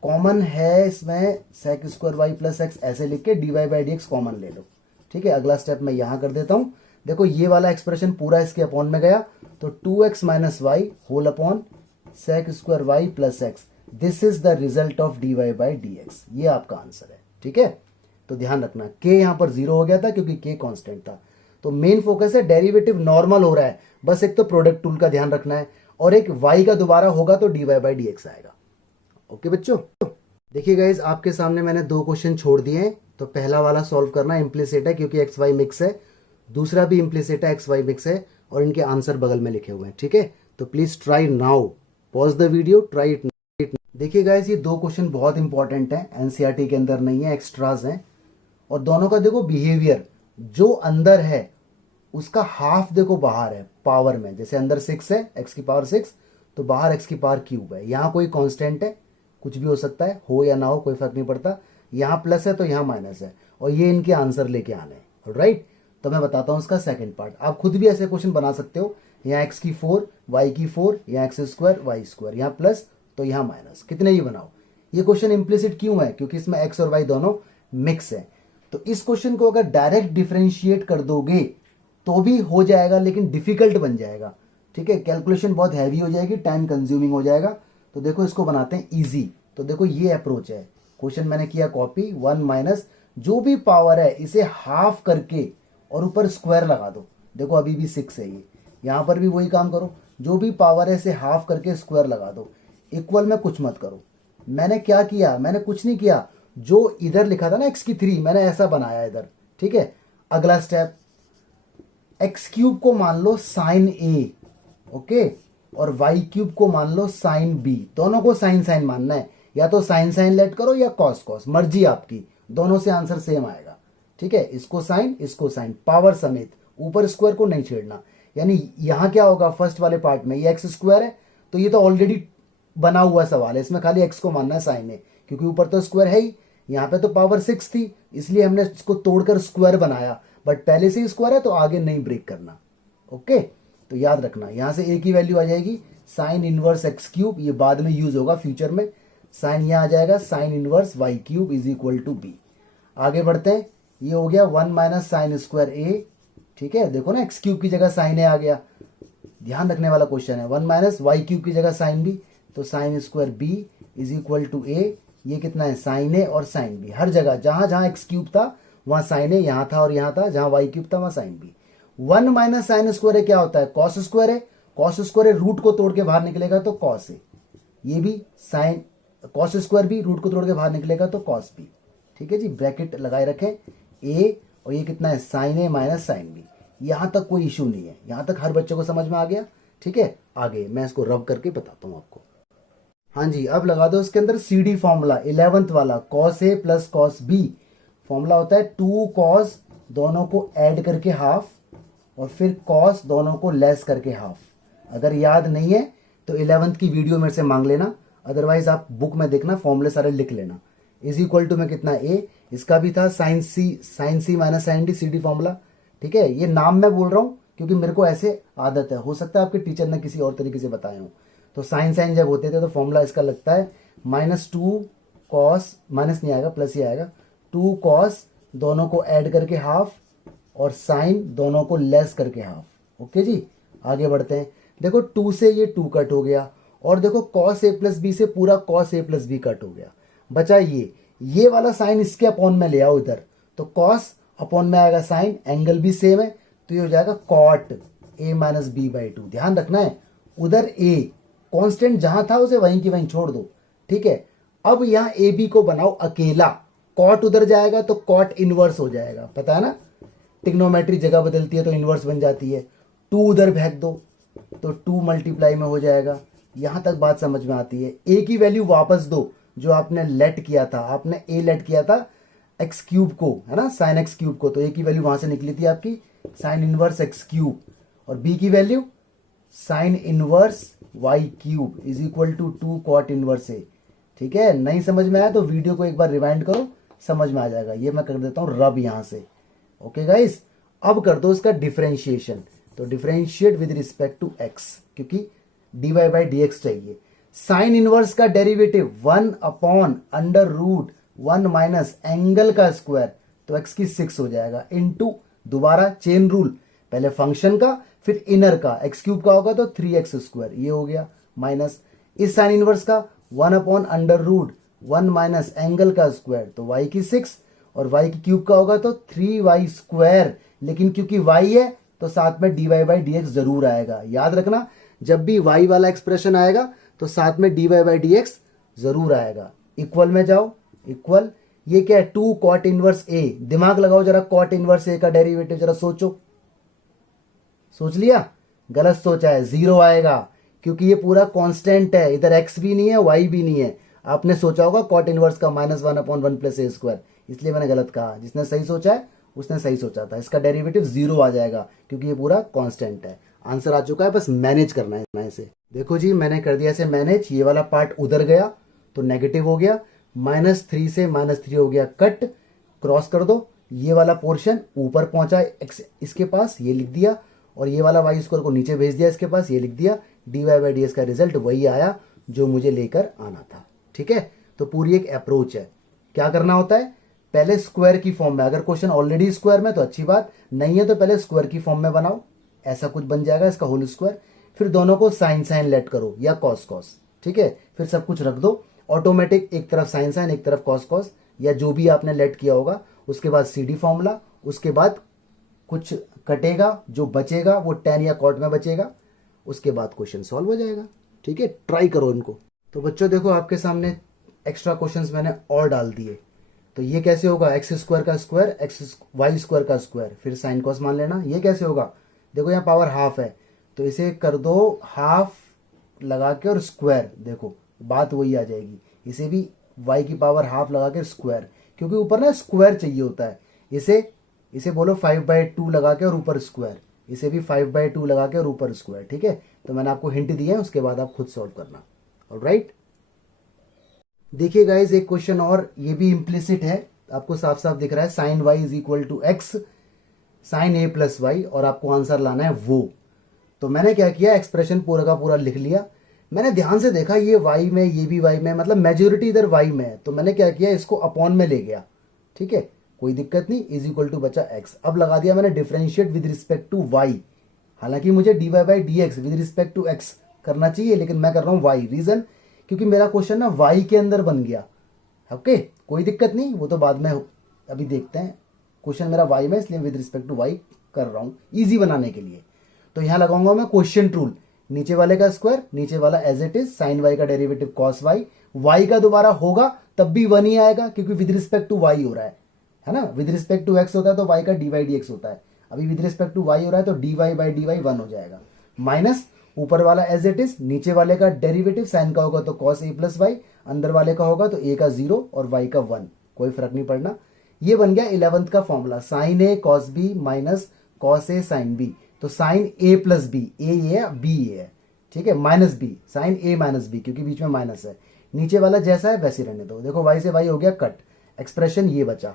कॉमन है इसमें, sec square y plus x ऐसे लिख के dy by d x common ले लो, ठीक है। अगला स्टेप मैं यहां कर देता हूं, देखो ये वाला एक्सप्रेशन पूरा इसके अपॉन में गया, तो 2x minus y whole upon sec square y plus x, this is the result of dy by d x, ये आपका आंसर है, ठीक है। तो ध्यान रखना k यहां पर 0 हो गया था क्योंकि k कांस्टेंट था, तो मेन फोकस है डेरिवेटिव नॉर्मल हो रहा है, बस एक तो प्रोडक्ट टूल का ध्यान रखना है, और एक y का दोबारा होगा तो dy बाई डी एक्स आएगा। ओके बच्चों, देखिए गाइस आपके सामने मैंने दो क्वेश्चन छोड़ दिए हैं, तो पहला वाला सॉल्व करना इम्प्लिसिट है क्योंकि एक्स वाई मिक्स है, दूसरा भी इम्प्लिसिट है एक्स वाई मिक्स है, और इनके आंसर बगल में लिखे हुए हैं, ठीक है। तो please try now, pause the video, try it. देखिए गाइस ये दो क्वेश्चन बहुत इंपॉर्टेंट हैं, एनसीईआरटी के अंदर नहीं है, एक्स्ट्राज हैं, और दोनों का देखो बिहेवियर, जो अंदर है उसका हाफ देखो बाहर है पावर में, जैसे अंदर 6 है एक्स की पावर 6, तो बाहर एक्स की पावर क्यूब है, यहाँ कोई कांस्टेंट है, कुछ भी हो सकता है, हो या ना हो कोई फर्क नहीं पड़ता, यहाँ प्लस है तो यहाँ माइनस है, और ये इनके आंसर लेके आने हैं, राइट। तो मैं बताता हूँ इसका सेकंड पार्ट, आप खुद भी ऐसे क्वेश्चन बना सकते हो, यहाँ एक्स की 4 वाई की 4, यहाँ एक्स स्क्वायर वाई स्क्वायर, यहाँ प्लस तो यहाँ माइनस, कितने ही बनाओ। ये क्वेश्चन इम्प्लिसिट क्यों है, क्योंकि इसमें एक्स और वाई दोनों मिक्स है, तो इस क्वेश्चन को अगर डायरेक्ट डिफरेंशिएट कर दोगे तो भी हो जाएगा, लेकिन डिफिकल्ट बन जाएगा, ठीक है, कैलकुलेशन बहुत हैवी हो जाएगी, टाइम कंज्यूमिंग हो जाएगा। तो देखो इसको बनाते हैं इजी, तो देखो ये अप्रोच है, क्वेश्चन मैंने किया कॉपी, 1 माइनस जो भी पावर है इसे हाफ करके और ऊपर स्क्वायर लगा दो, देखो अभी भी 6 है ये, यहां पर भी वही काम करो, जो भी पावर है इसे हाफ करके स्क्वायर लगा दो, इक्वल में कुछ मत करो। मैंने क्या किया, मैंने कुछ नहीं किया, जो इधर लिखा था ना एक्स की 3, मैंने ऐसा बनाया इधर, ठीक है। अगला स्टेप, एक्स क्यूब को मान लो साइन ए, ओके, और वाई क्यूब को मान लो साइन बी, दोनों को साइन साइन मानना है, या तो साइन साइन लेट करो या कॉस कॉस, मर्जी आपकी, दोनों से आंसर सेम आएगा, ठीक है। इसको साइन पावर समेत, ऊपर स्क्वायर को नहीं छेड़ना, यानी यहां क्या होगा फर्स्ट वाले पार्ट में, ये एक्स स्क्वायर है तो ये तो ऑलरेडी बना हुआ सवाल है, इसमें खाली एक्स को मानना है साइन है, क्योंकि ऊपर तो स्क्वायर है ही, यहाँ पे तो पावर 6 थी इसलिए हमने इसको तोड़कर स्क्वायर बनाया, बट पहले से ही स्क्वायर है तो आगे नहीं ब्रेक करना, ओके। तो याद रखना यहां से ए की वैल्यू आ जाएगी साइन इनवर्स एक्स क्यूब, ये बाद में यूज होगा फ्यूचर में, साइन यहाँ आ जाएगा sine inverse y cube is equal to b. आगे बढ़ते हैं, ये हो गया 1 माइनस साइन स्क्वायर ए, ठीक है, देखो ना एक्स क्यूब की जगह साइन ए आ गया, ध्यान रखने वाला क्वेश्चन है। 1 माइनस वाई क्यूब की जगह साइन बी, तो sine square B is equal to A, ये कितना है साइन ए और साइन बी, हर जगह जहां जहां एक्स क्यूब था वहां साइन ए यहाँ था और यहाँ था, जहां वाई क्यूब था वहां sine B. 1 minus sine square A क्या होता है, कॉस स्क्वायर है, कॉस स्क्वायर ए रूट को तोड़ के बाहर निकलेगा तो कॉस ए, ये भी साइन कॉस स्क्वायर भी रूट को तोड़ के बाहर निकलेगा तो कॉस बी, ठीक है जी, ब्रैकेट लगाए रखें ए, और ये कितना है साइन ए माइनस साइन बी। यहां तक कोई इशू नहीं है, यहां तक हर बच्चे को समझ में आ गया, ठीक है। आगे मैं इसको रब करके बताता हूं आपको। हाँ जी, अब लगा दो इसके अंदर CD फॉर्मूला 11th वाला, cos A plus cos B, formula होता है 2 कॉस दोनों को ऐड करके हाफ और फिर कॉस दोनों को लेस करके हाफ। अगर याद नहीं है तो 11th की वीडियो मेरे से मांग लेना, अदरवाइज आप बुक में देखना, फॉर्मूले सारे लिख लेना। इज इक्वल टू में कितना ए, इसका भी था sine C minus sine D, CD formula, ठीक है। ये नाम मैं बोल रहा हूं क्योंकि मेरे को ऐसे आदत है, हो सकता है आपके टीचर ने किसी और तरीके से बताया हो। तो साइन साइन जब होते थे तो फॉर्मूला इसका लगता है -2 कॉस, माइनस नहीं आएगा प्लस ही आएगा, 2 कॉस दोनों को ऐड करके हाफ और साइन दोनों को लेस करके हाफ। ओके जी, आगे बढ़ते हैं। देखो 2 से ये 2 कट हो गया और देखो कॉस ए प्लस बी से पूरा cos A plus B cut हो गया, बचा ये वाला साइन इसके अपॉन में ले आओ इधर, तो कॉस अपॉन में आएगा साइन, एंगल भी सेम है तो ये हो जाएगा cot a minus b by 2। ध्यान रखना है उधर ए कांस्टेंट जहां था उसे वहीं की वहीं छोड़ दो, ठीक है। अब यहां ए बी को बनाओ अकेला, कॉट उधर जाएगा तो कॉट इनवर्स हो जाएगा, पता है ना, ट्रिग्नोमेट्री जगह बदलती है तो इनवर्स बन जाती है। 2 उधर फेंक दो तो 2 मल्टीप्लाई में हो जाएगा। यहां तक बात समझ में आती है। ए की वैल्यू वापस दो जो आपने लेट किया था, आपने ए लेट किया था एक्स क्यूब को, है ना, साइन एक्स क्यूब को, तो ए की वैल्यू वहां से निकली थी आपकी साइन इनवर्स एक्स क्यूब, और बी की value sine inverse y cube is equal to 2 cot inverse A, ठीक है। नहीं समझ में आया तो वीडियो को एक बार रिवाइंड करो, समझ में आ जाएगा। ये मैं कर देता हूं रब यहां से। ओके गाइस, अब कर दो इसका डिफरेंशिएशन, तो differentiate with respect to x, क्योंकि dy बाई डी एक्स चाहिए। साइन इनवर्स का derivative 1 upon under root 1 minus angle का स्क्वायर, तो x की 6 हो जाएगा, इनटू दोबारा चेन रूल, पहले फंक्शन का फिर इनर का, एक्स क्यूब का होगा तो 3x स्क्वायर, ये हो गया, माइनस इस साइन इनवर्स का 1 upon under root 1 minus angle का स्क्वायर, तो y की 6, और y की क्यूब का होगा तो 3y स्क्वायर, लेकिन क्योंकि y है तो साथ में dy बाई डी एक्स जरूर आएगा। याद रखना, जब भी y वाला एक्सप्रेशन आएगा तो साथ में dy बाई डी एक्स जरूर आएगा। इक्वल में जाओ, इक्वल, ये क्या है 2 कॉट इनवर्स a, दिमाग लगाओ जरा, कॉट इनवर्स a का डेरिवेटिव जरा सोचो, सोच लिया? गलत सोचा है, 0 आएगा, क्योंकि ये पूरा कांस्टेंट है, इधर x भी नहीं है y भी नहीं है। आपने सोचा होगा कॉट इनवर्स का -1 अपॉन 1 प्लस ए स्क्वायर, इसलिए मैंने गलत कहा। जिसने सही सोचा है उसने सही सोचा था, इसका डेरिवेटिव 0 आ जाएगा क्योंकि ये पूरा कांस्टेंट है। आंसर आ चुका है, बस मैनेज करना है इसे। देखो जी, मैंने कर दिया इसे मैनेज, ये वाला पार्ट उधर गया तो नेगेटिव हो गया, -3 से -3 हो गया कट, क्रॉस कर दो, ये वाला पोर्शन ऊपर पहुंचा एक्स इसके पास, ये लिख दिया, और ये वाला वाई स्क्वायर को नीचे भेज दिया इसके पास, ये लिख दिया। dy बाई डी एक्स का रिजल्ट वही आया जो मुझे लेकर आना था, ठीक है। तो पूरी एक अप्रोच है, क्या करना होता है, पहले स्क्वायर की फॉर्म में, अगर क्वेश्चन ऑलरेडी स्क्वायर में तो अच्छी बात, नहीं है तो पहले स्क्वायर की फॉर्म में बनाओ, ऐसा कुछ बन जाएगा इसका होल स्क्वायर, फिर दोनों को साइन साइन लेट करो या कॉस कॉस, ठीक है, फिर सब कुछ रख दो ऑटोमेटिक, एक तरफ साइन साइन एक तरफ कॉस कॉस, या जो भी आपने लेट किया होगा। उसके बाद CD फॉर्मूला, उसके बाद कुछ कटेगा, जो बचेगा वो tan या cot में बचेगा, उसके बाद क्वेश्चन सॉल्व हो जाएगा, ठीक है। ट्राई करो इनको। तो बच्चों देखो, आपके सामने एक्स्ट्रा क्वेश्चंस मैंने और डाल दिए, तो ये कैसे होगा, एक्स स्क्वायर का स्क्वायर वाई स्क्वायर का स्क्वायर, फिर साइन कॉस मान लेना। ये कैसे होगा, देखो यहाँ पावर हाफ है तो इसे कर दो हाफ लगा के और स्क्वायर, देखो बात वही आ जाएगी। इसे भी y की पावर हाफ लगा के स्क्वायर, क्योंकि ऊपर ना स्क्वायर चाहिए होता है, इसे बोलो 5/2 लगा के और ऊपर स्क्वायर, इसे भी 5/2 लगा के और ऊपर स्क्वायर, ठीक है। तो मैंने आपको हिंट दिया है, उसके बाद आप खुद सॉल्व करना। ऑलराइट, देखिए गाइज, एक क्वेश्चन और, ये भी इम्प्लिसिट है, आपको साफ साफ दिख रहा है, sine y is equal to x sine a plus y, और आपको आंसर लाना है वो। तो मैंने क्या किया, एक्सप्रेशन पूरा का पूरा लिख लिया। मैंने ध्यान से देखा ये y में, ये भी y में, मतलब मेजोरिटी इधर y में है, तो मैंने क्या किया, इसको अपॉन में ले गया। ठीक है, कोई दिक्कत नहीं, इज इक्वल टू बचा x। अब लगा दिया मैंने differentiate with respect to y। हालांकि मुझे dy by d x with respect to x करना चाहिए, लेकिन मैं कर रहा हूँ y। रीजन, क्योंकि मेरा क्वेश्चन ना y के अंदर बन गया। ओके, कोई दिक्कत नहीं, वो तो बाद में अभी देखते हैं। क्वेश्चन मेरा y में, इसलिए विद रिस्पेक्ट टू y कर रहा हूँ इजी बनाने के लिए। तो यहां लगाऊंगा मैं क्वेश्चन रूल, नीचे वाले का स्क्वायर, नीचे वाला as it is, sine y का डेरिवेटिव कॉस y का दोबारा होगा तब भी 1 ही आएगा, क्योंकि विद रिस्पेक्ट टू y हो रहा है ना। विद रिस्पेक्ट टू x होता है तो y का dy dx होता है, अभी विद रिस्पेक्ट टू y हो रहा है तो dy बाई dy 1 हो जाएगा। माइनस ऊपर वाला एज इट इज, नीचे वाले का डेरिवेटिव साइन का होगा तो कॉस a प्लस वाई, अंदर वाले का होगा तो a का 0 और y का 1, कोई फर्क नहीं पड़ना। ये बन गया 11th का formula, sine a cos b minus cos a sine b। तो sine a plus b, a ये है, बी ये है, ठीक है, minus b, sine a minus b, क्योंकि बीच में माइनस है। नीचे वाला जैसा है वैसे रहने दो। देखो y से y हो गया कट, एक्सप्रेशन ये बचा।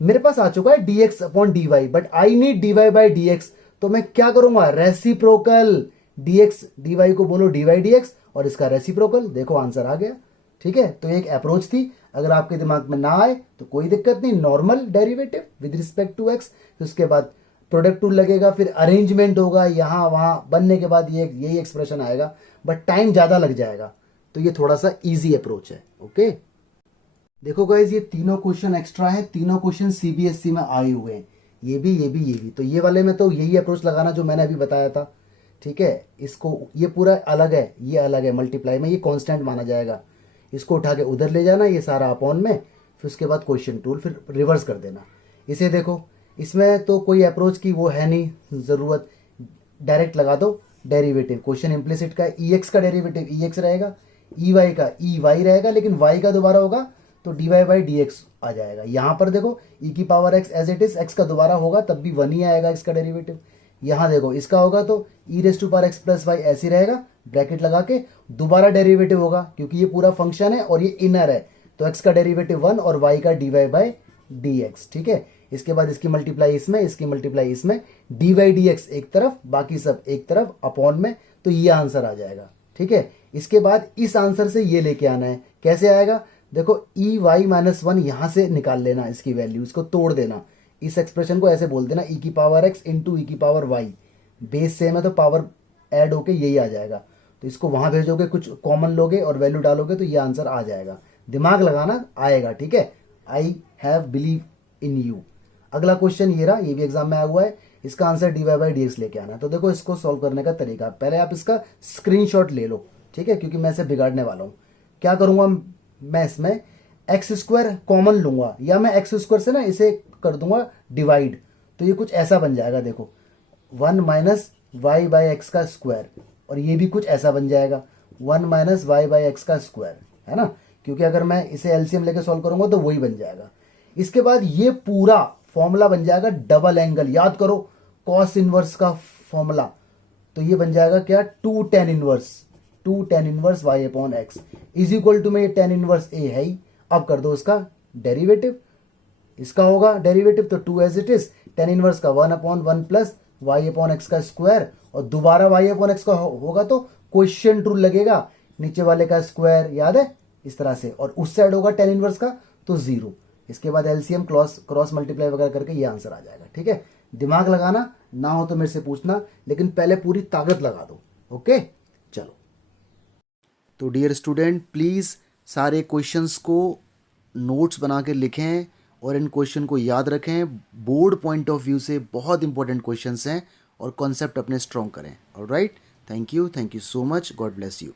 मेरे पास आ चुका है dx upon dy, but I need dy by dx, तो मैं क्या करूंगा, रेसिप्रोकल। dx dy को बोलो dy dx और इसका रेसिप्रोकल। देखो आंसर आ गया। ठीक है, तो एक अप्रोच थी, अगर आपके दिमाग में ना आए तो कोई दिक्कत नहीं, normal derivative with respect to x, फिर उसके बाद प्रोडक्ट रूल लगेगा, फिर अरेंजमेंट होगा, यहां वहां बनने के बाद ये यही एक्सप्रेशन आएगा, बट टाइम ज्यादा लग जाएगा। तो ये थोड़ा सा इजी अप्रोच है। ओके, देखो गाइज, ये तीनों क्वेश्चन एक्स्ट्रा है, तीनों क्वेश्चन सीबीएसई में आए हुए हैं, ये भी ये भी ये भी। तो ये वाले में तो यही अप्रोच लगाना जो मैंने अभी बताया था। ठीक है, इसको, ये पूरा अलग है, ये अलग है, मल्टीप्लाई में ये कांस्टेंट माना जाएगा। इसको उठा के उधर ले जाना, ये सारा अपॉन में, फिर उसके बाद क्वेश्चन टूल, फिर रिवर्स कर देना। इसे देखो, इसमें तो कोई अप्रोच की वो है नहीं ज़रूरत, डायरेक्ट लगा दो डेरिवेटिव। क्वेश्चन इम्प्लिसिट का ई एक्स का डेरिवेटिव ई एक्स रहेगा, ई वाई का ई वाई रहेगा, लेकिन वाई का दोबारा होगा तो d y by d x आ जाएगा। यहाँ पर देखो ई की power x as it is, x का दोबारा होगा तब भी 1 ही आएगा इसका डेरिवेटिव। यहाँ देखो इसका होगा तो e raise to power x plus y ऐसे रहेगा, ब्रैकेट लगा के दोबारा डेरिवेटिव होगा, क्योंकि ये पूरा फंक्शन है और ये इनर है, तो एक्स का डेरिवेटिव 1 और वाई का d y by d x. ठीक है, इसके बाद इसकी मल्टीप्लाई इसमें, इसकी मल्टीप्लाई इसमें, डी वाई डी एक्स एक तरफ, बाकी सब एक तरफ अपॉन में, तो ये आंसर आ जाएगा। ठीक है, इसके बाद इस आंसर से ये लेके आना है, कैसे आएगा, देखो ई वाई माइनस 1 यहां से निकाल लेना इसकी वैल्यू, इसको तोड़ देना, इस एक्सप्रेशन को ऐसे बोल देना ई की पावर एक्स इंटू ई की पावर वाई, बेस सेम है तो पावर ऐड होके यही आ जाएगा। तो इसको वहां भेजोगे, कुछ कॉमन लोगे और वैल्यू डालोगे तो ये आंसर आ जाएगा। दिमाग लगाना, आएगा। ठीक है, I have believe in you. अगला क्वेश्चन ये रहा, ये भी एग्जाम में आया हुआ है, इसका answer d y by d x लेके आना है। तो देखो इसको सॉल्व करने का तरीका, पहले आप इसका स्क्रीनशॉट ले लो। ठीक है, क्योंकि मैं इसे बिगाड़ने वाला हूँ। क्या करूंगा मैं, इसमें एक्स स्क्वायर कॉमन लूंगा, या मैं एक्स स्क्वायर से ना इसे कर दूंगा डिवाइड, तो ये कुछ ऐसा बन जाएगा। देखो 1 माइनस वाई बाई एक्स का स्क्वायर, और ये भी कुछ ऐसा बन जाएगा 1 माइनस वाई बाई एक्स का स्क्वायर, है ना, क्योंकि अगर मैं इसे एलसीएम लेके सॉल्व करूंगा तो वही बन जाएगा। इसके बाद ये पूरा फॉर्मूला बन जाएगा डबल एंगल, याद करो कॉस इनवर्स का फॉर्मूला, तो ये बन जाएगा क्या, 2 tan inverse y upon x is equal to में ये tan इनवर्स ए है ही। अब कर दो इसका डेरिवेटिव, इसका होगा डेरिवेटिव तो 2 as it is, tan inverse का 1 upon 1 plus y upon x का स्क्वायर, और दोबारा वाई अपॉन एक्स का होगा तो क्वेश्चन रूल लगेगा, नीचे वाले का स्क्वायर, याद है, इस तरह से, और उस साइड होगा tan इनवर्स का तो 0। इसके बाद एलसीएम क्रॉस मल्टीप्लाई वगैरह करके ये आंसर आ जाएगा। ठीक है, दिमाग लगाना, ना हो तो मेरे से पूछना, लेकिन पहले पूरी ताकत लगा दो। ओके, चलो। तो डियर स्टूडेंट, प्लीज़ सारे क्वेश्चंस को नोट्स बना के लिखें और इन क्वेश्चन को याद रखें। बोर्ड पॉइंट ऑफ व्यू से बहुत इंपॉर्टेंट क्वेश्चंस हैं और कॉन्सेप्ट अपने स्ट्रॉन्ग करें। Alright, thank you so much, God bless you.